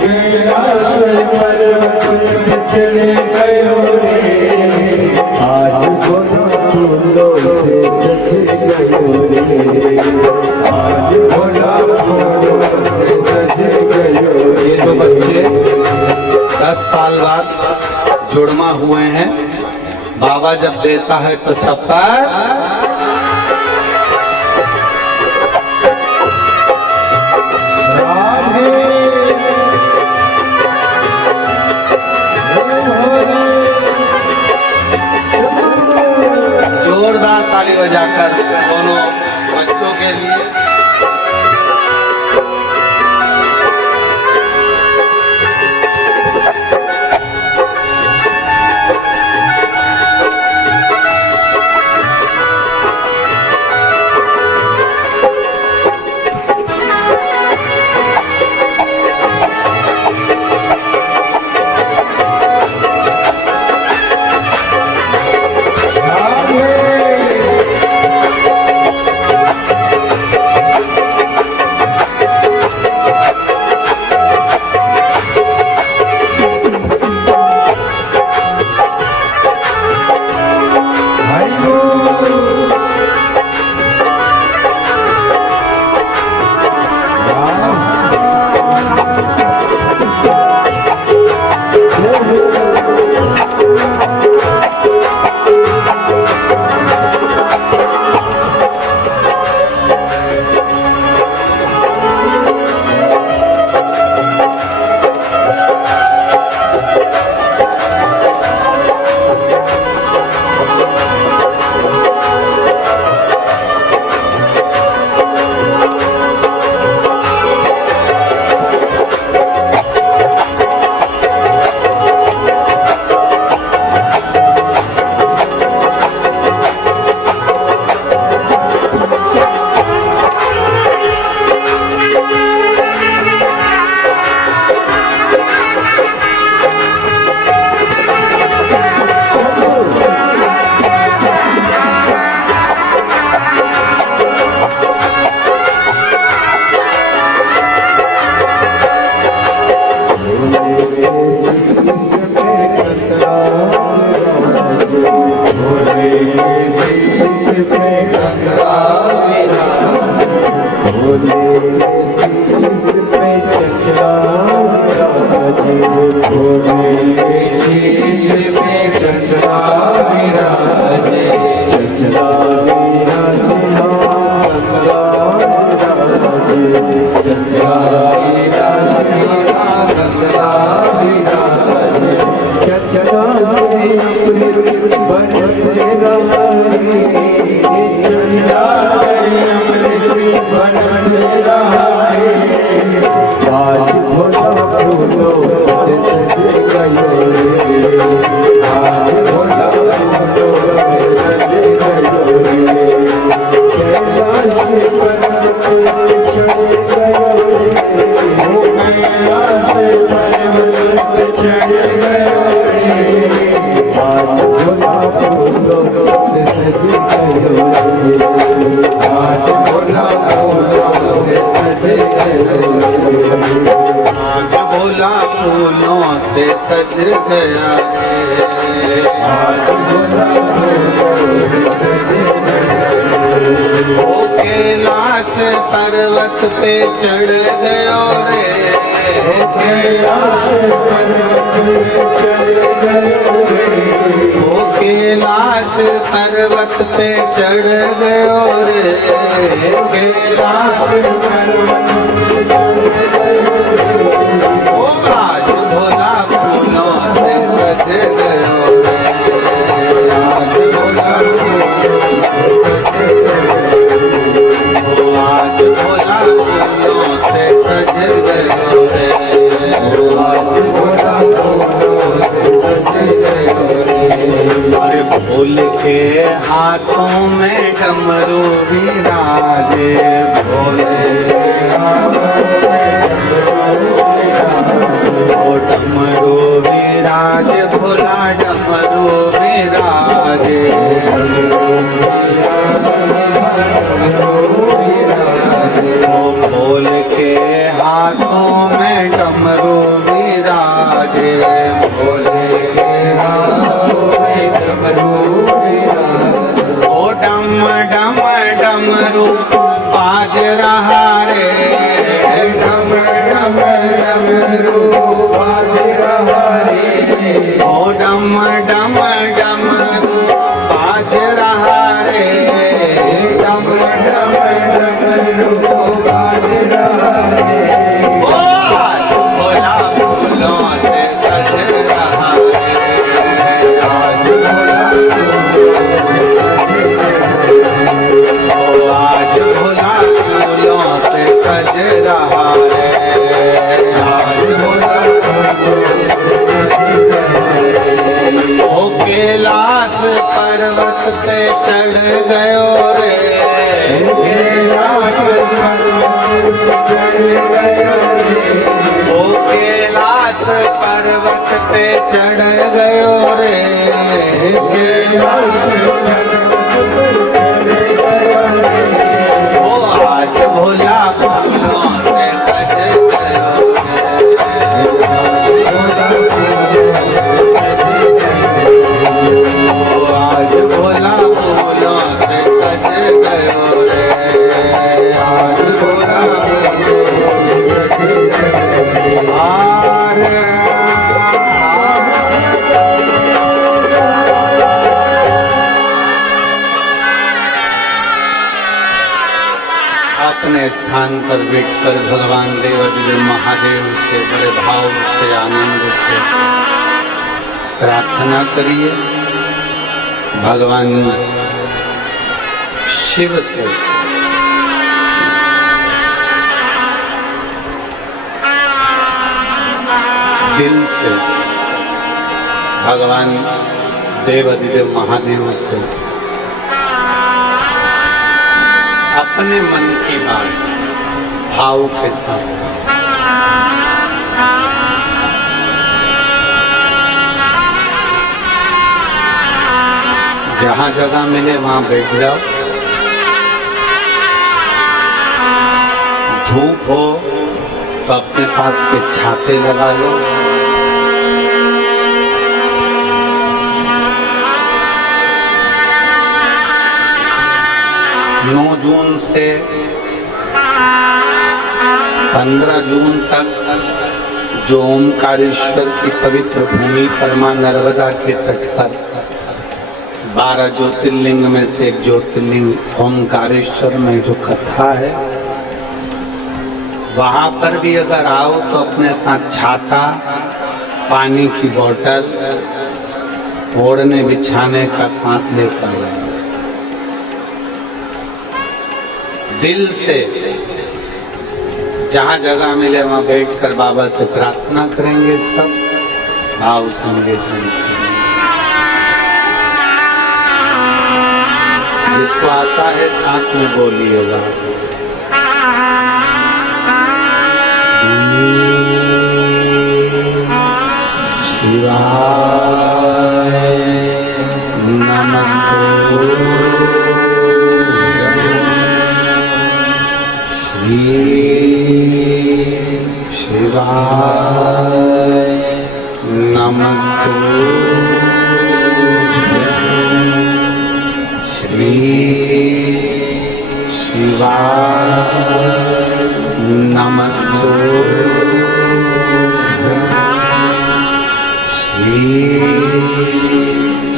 कैलाश पर्वत पे चढ़ गयो रे, आज भोला फूलों से सज गयो रे, आज भोला फूलों से सज गयो रे। ये दो बच्चे 10 साल बाद जुड़वा हुए हैं। बाबा जब देता है तो छप्पर, जोरदार ताली बजाकर दोनों बच्चों के लिए। से सज गया रे, आज भोला ओ कैलाश पर्वत पे चढ़ गयो रे, ओ कैलाश पर्वत पे चढ़ गयो रे, ओ कैलाश पर्वत पे चढ़ गयो रे, कैलाश पर्वत पे चढ़ गयो रे, ओ आज भोला फूलों से सज गयो रे, आज भोला आज भोला फूलों से सज गयो रे, आज भोला फूलों से सज गयो रे। अरे भोले के हाथों में डमरू विराजे, भोले के हाथों हाथों में डमरू विराजे, भोले के हाथों में डमरू विराजे। ओ डम डम डमरू बाज रहा रे, डम डम डमरू बाज रहा रे। ओ डम डम डमरू बाज रहा रे, डम डम डमरू बाज रहा रे। ओ आज भोला फूलों से सज रहा है, आज भोला ओ आज भोला फूलों से सज रहा है, आज भोला ओ कैलाश पर्वत पे चढ़ गयो रे, कैलाश पर्वत चढ़ गयो रे। ओ कैलाश पर्वत पे चढ़ गयो रे, कैलाश पर्वत चढ़ गयो रे। ओ आज भोला फूलों से सज गयो रे, ओ आज भोला फूलों से सज गयो रे, आज भोला आरे अपने स्थान पर बैठकर भगवान देवाधिदेव महादेव से बड़े भाव से आनंद से प्रार्थना करिए। भगवान शिव से दिल से, भगवान देवाधिदेव महादेव से अपने मन की बात भाव के साथ जहां जगह मिले वहां बैठ जाओ। धूप हो तो अपने पास के छाते लगा लो, 9 जून से 15 जून तक जो ओमकारेश्वर की पवित्र भूमि पर मां नर्मदा के तट पर 12 ज्योतिर्लिंग में से एक ज्योतिर्लिंग ओमकारेश्वर में जो कथा है, वहां पर भी अगर आओ तो अपने साथ छाता, पानी की बोतल, ओढ़ने बिछाने का साथ लेकर आए। दिल से जहां जगह मिले वहां बैठकर बाबा से प्रार्थना करेंगे, सब भाव संवेदन करेंगे। जिसको आता है साथ में बोलिएगा। शिवाय नमस्ते, श्री शिवाय नमस्ते, श्री शिवाय नमस्ते, श्री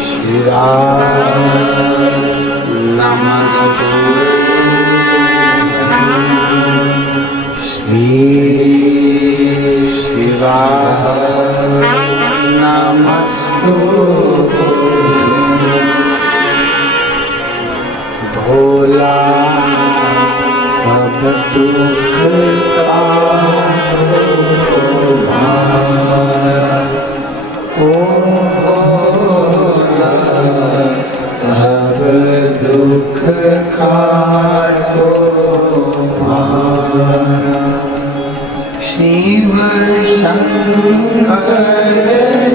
शिवाय नमस्ते, श्री शिवाय नमस्ते। भोला सब दुख का ओ भोला सब दुख काटो शिव शंकर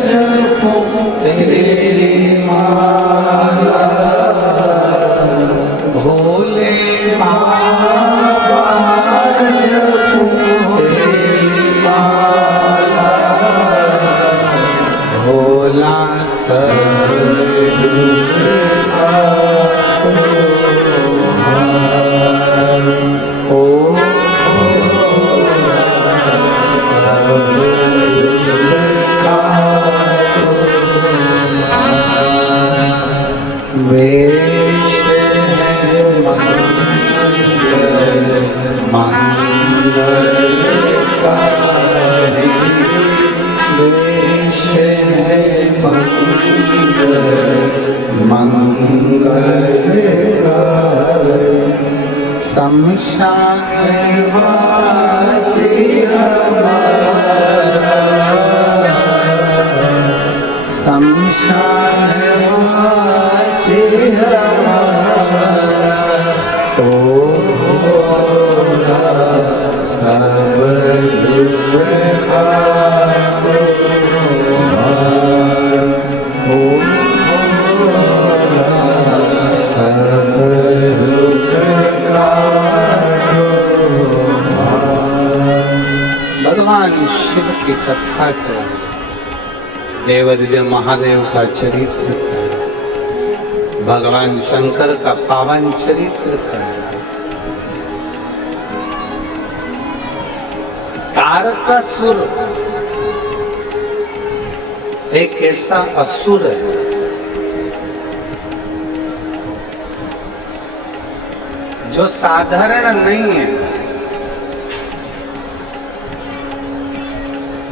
जपो तेरी माला, भोले बाबा जपो तेरी देश है मंगलकारी शमशान वासी हमारा शमशान वासी हमारा ओ भोला सब दुख खाओ ओ भोला सब दुख खाओ। भगवान शिव की कथा कर देवादिदेव महादेव का चरित्र कर भगवान शंकर का पावन चरित्र कर तारकासुर एक ऐसा असुर है जो साधारण नहीं है,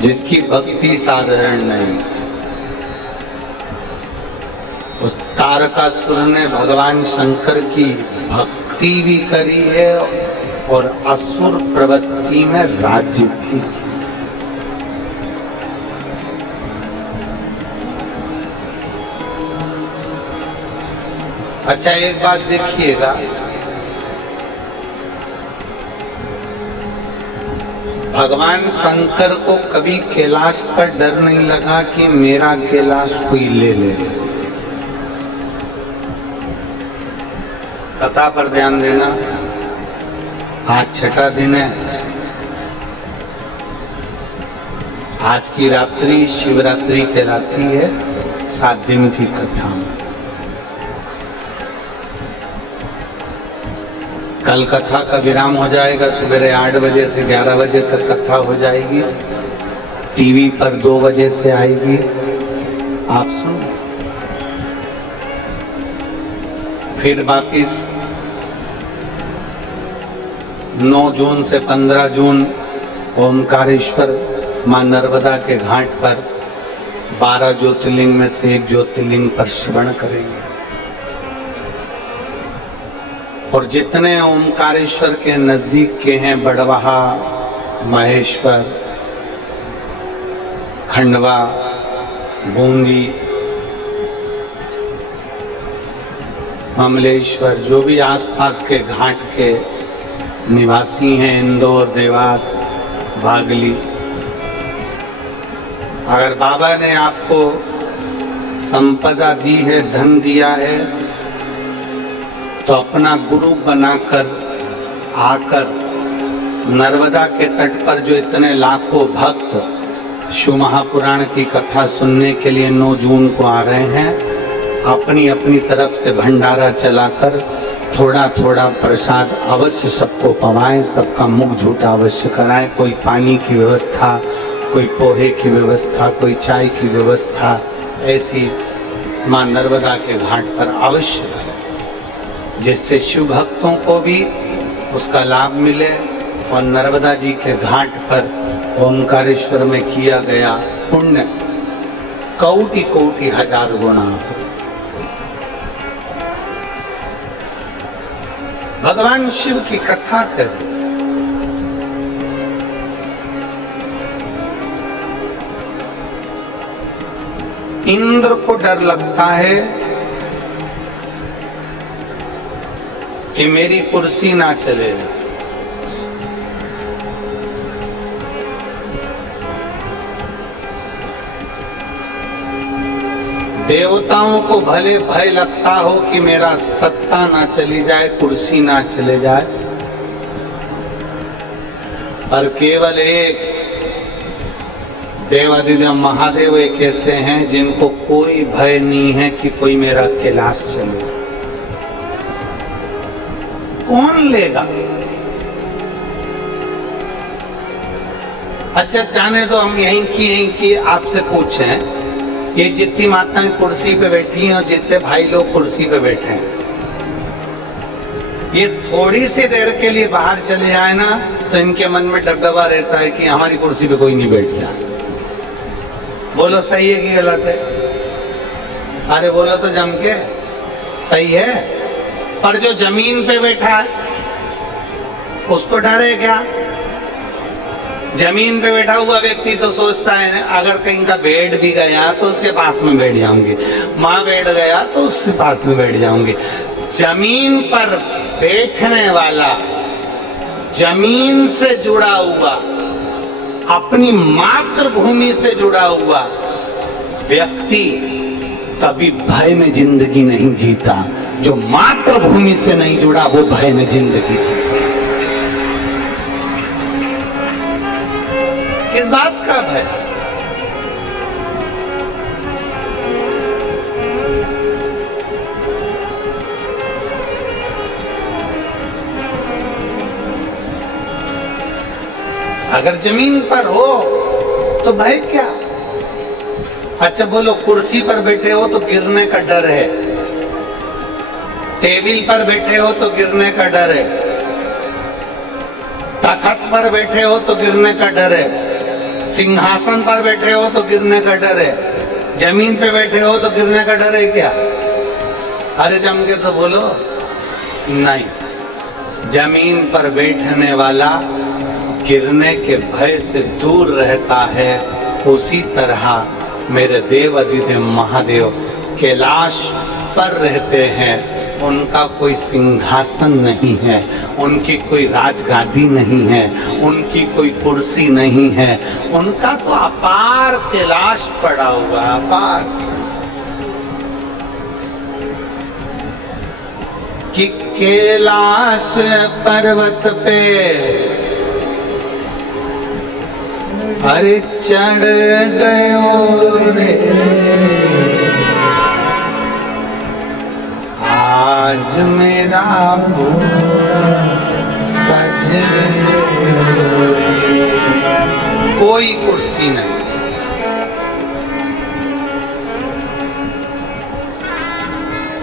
जिसकी भक्ति साधारण नहीं। उस तारकासुर ने भगवान शंकर की भक्ति भी करी है और असुर प्रवृत्ति में राज्य भी किया। अच्छा एक बात देखिएगा, भगवान शंकर को कभी कैलाश पर डर नहीं लगा कि मेरा कैलाश कोई ले ले। कथा पर ध्यान देना। आज छठा दिन है। आज की रात्रि शिवरात्रि कहलाती है। 7 दिन की कथा। कल कथा का विराम हो जाएगा। सुबह 8 बजे से 11 बजे तक कथा हो जाएगी। टीवी पर 2 बजे से आएगी। आप सुन। फिर वापिस 9 जून से 15 जून ओमकारेश्वर मां नर्मदा के घाट पर 12 ज्योतिर्लिंग में से एक ज्योतिर्लिंग पर श्रवण करेंगे। और जितने ओमकारेश्वर के नजदीक के हैं, बड़वाहा, महेश्वर, खंडवा, बूंदी, कमलेश्वर, जो भी आसपास के घाट के निवासी हैं, इंदौर, देवास, बागली, अगर बाबा ने आपको संपदा दी है, धन दिया है, तो अपना गुरु बनाकर आकर नर्मदा के तट पर जो इतने लाखों भक्त शिव महापुराण की कथा सुनने के लिए 9 जून को आ रहे हैं, अपनी अपनी तरफ से भंडारा चलाकर थोड़ा थोड़ा प्रसाद अवश्य सबको पवाएं, सबका मुख झूठा अवश्य कराएं। कोई पानी की व्यवस्था, कोई पोहे की व्यवस्था, कोई चाय की व्यवस्था ऐसी मां नर्मदा के घाट पर अवश्य करें, जिससे शिव भक्तों को भी उसका लाभ मिले और नर्मदा जी के घाट पर ओमकारेश्वर में किया गया पुण्य कोटि कोटि हजार गुना। भगवान शिव की कथा करें। इंद्र को डर लगता है कि मेरी कुर्सी ना चलेगा। देवताओं को भले भय लगता हो कि मेरा सत्ता ना चली जाए, कुर्सी ना चले जाए, पर केवल एक देवादिदेव महादेव एक ऐसे हैं जिनको कोई भय नहीं है कि कोई मेरा कैलाश चले। कौन लेगा? अच्छा जाने दो, हम यहीं की आपसे पूछें, ये जितनी माताएं कुर्सी पे बैठी हैं और जितने भाई लोग कुर्सी पे बैठे हैं, ये थोड़ी सी देर के लिए बाहर चले जाए ना तो इनके मन में डबडबा रहता है कि हमारी कुर्सी पे कोई नहीं बैठ जाए। बोलो सही है कि गलत है? अरे बोलो तो जम के, सही है। पर जो जमीन पे बैठा है उसको डर है क्या? जमीन पे बैठा हुआ व्यक्ति तो सोचता है अगर कहीं का बेड भी गया तो उसके पास में बैठ जाऊंगी, माँ बैठ गया तो उसके पास में बैठ जाऊंगी। जमीन पर बैठने वाला, जमीन से जुड़ा हुआ, अपनी मातृभूमि से जुड़ा हुआ व्यक्ति कभी भय में जिंदगी नहीं जीता। जो मातृभूमि से नहीं जुड़ा वो भय में जिंदगी जीता। किस बात का भय? अगर जमीन पर हो तो भय क्या? अच्छा बोलो, कुर्सी पर बैठे हो तो गिरने का डर है, टेबल पर बैठे हो तो गिरने का डर है, तख्त पर बैठे हो तो गिरने का डर है, सिंहासन पर बैठे हो तो गिरने का डर है, जमीन पे बैठे हो तो गिरने का डर है क्या? अरे जम के तो बोलो। नहीं, जमीन पर बैठने वाला गिरने के भय से दूर रहता है। उसी तरह मेरे देव अधिदेव महादेव कैलाश पर रहते हैं। उनका कोई सिंहासन नहीं है, उनकी कोई राजगादी नहीं है, उनकी कोई कुर्सी नहीं है। उनका तो अपार कैलाश पड़ा हुआ, अपार। कि कैलाश पर्वत पे अरे चढ़ गयो रे, आज मेरा पूरा सज गयो रे। कोई कुर्सी नहीं,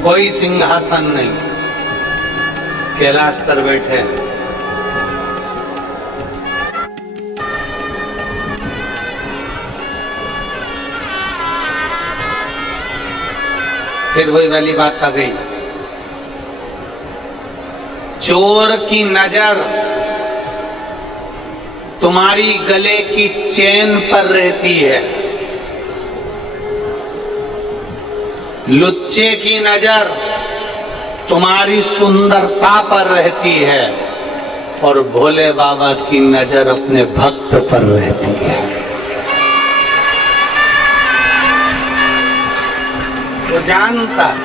कोई सिंहासन नहीं, कैलाश पर बैठे। फिर वही वाली बात आ गई, चोर की नजर तुम्हारी गले की चेन पर रहती है, लुच्चे की नजर तुम्हारी सुंदरता पर रहती है, और भोले बाबा की नजर अपने भक्त पर रहती है। वो जानता है।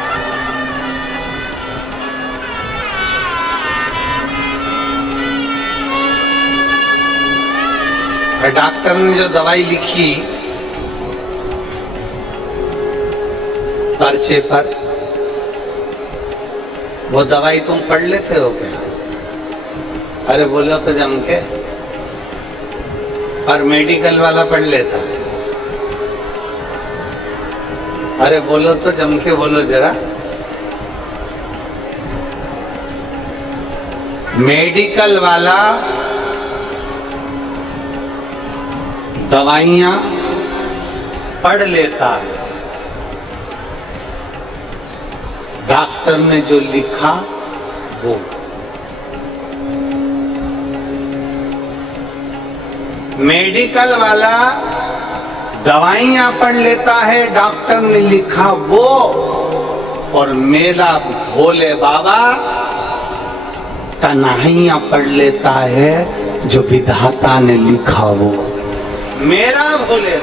डॉक्टर ने जो दवाई लिखी पर्चे पर, वो दवाई तुम पढ़ लेते हो क्या? अरे बोलो तो जम के। और मेडिकल वाला पढ़ लेता है। अरे बोलो तो जम के, बोलो जरा। मेडिकल वाला दवाइयां पढ़ लेता है, डॉक्टर ने जो लिखा वो। मेडिकल वाला दवाइयां पढ़ लेता है, डॉक्टर ने लिखा वो, और मेरा भोले बाबा तन्हाइयां पढ़ लेता है, जो विधाता ने लिखा वो। मेरा भोले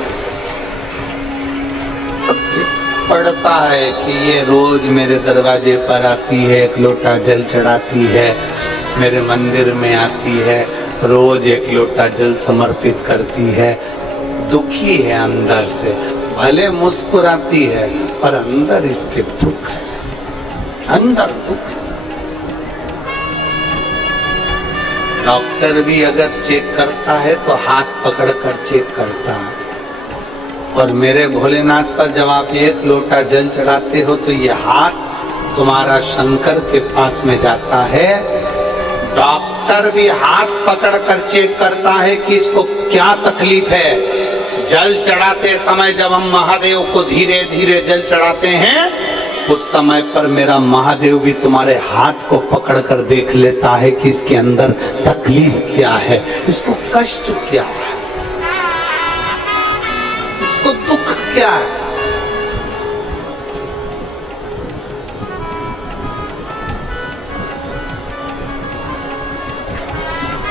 पढ़ता है कि ये रोज मेरे दरवाजे पर आती है, एक लोटा जल चढ़ाती है, मेरे मंदिर में आती है, रोज एक लोटा जल समर्पित करती है। दुखी है अंदर से, भले मुस्कुराती है पर अंदर इसके दुख है, अंदर दुख है। डॉक्टर भी अगर चेक करता है तो हाथ पकड़कर चेक करता है, और मेरे भोलेनाथ पर जब आप एक लोटा जल चढ़ाते हो तो ये हाथ तुम्हारा शंकर के पास में जाता है। डॉक्टर डॉक्टर भी हाथ पकड़ कर चेक करता है कि इसको क्या तकलीफ है। जल चढ़ाते समय जब हम महादेव को धीरे धीरे जल चढ़ाते हैं, उस समय पर मेरा महादेव भी तुम्हारे हाथ को पकड़ कर देख लेता है कि इसके अंदर तकलीफ क्या है, इसको कष्ट क्या है, इसको दुख क्या है।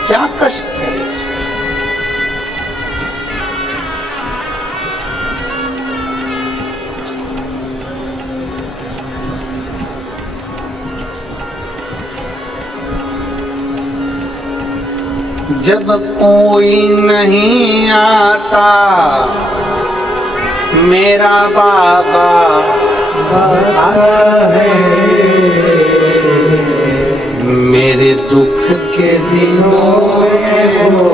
क्या कष्ट है इसको? जब कोई नहीं आता मेरा बाबा आता है, मेरे दुख के दिनों में वो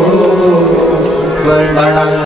बड़ा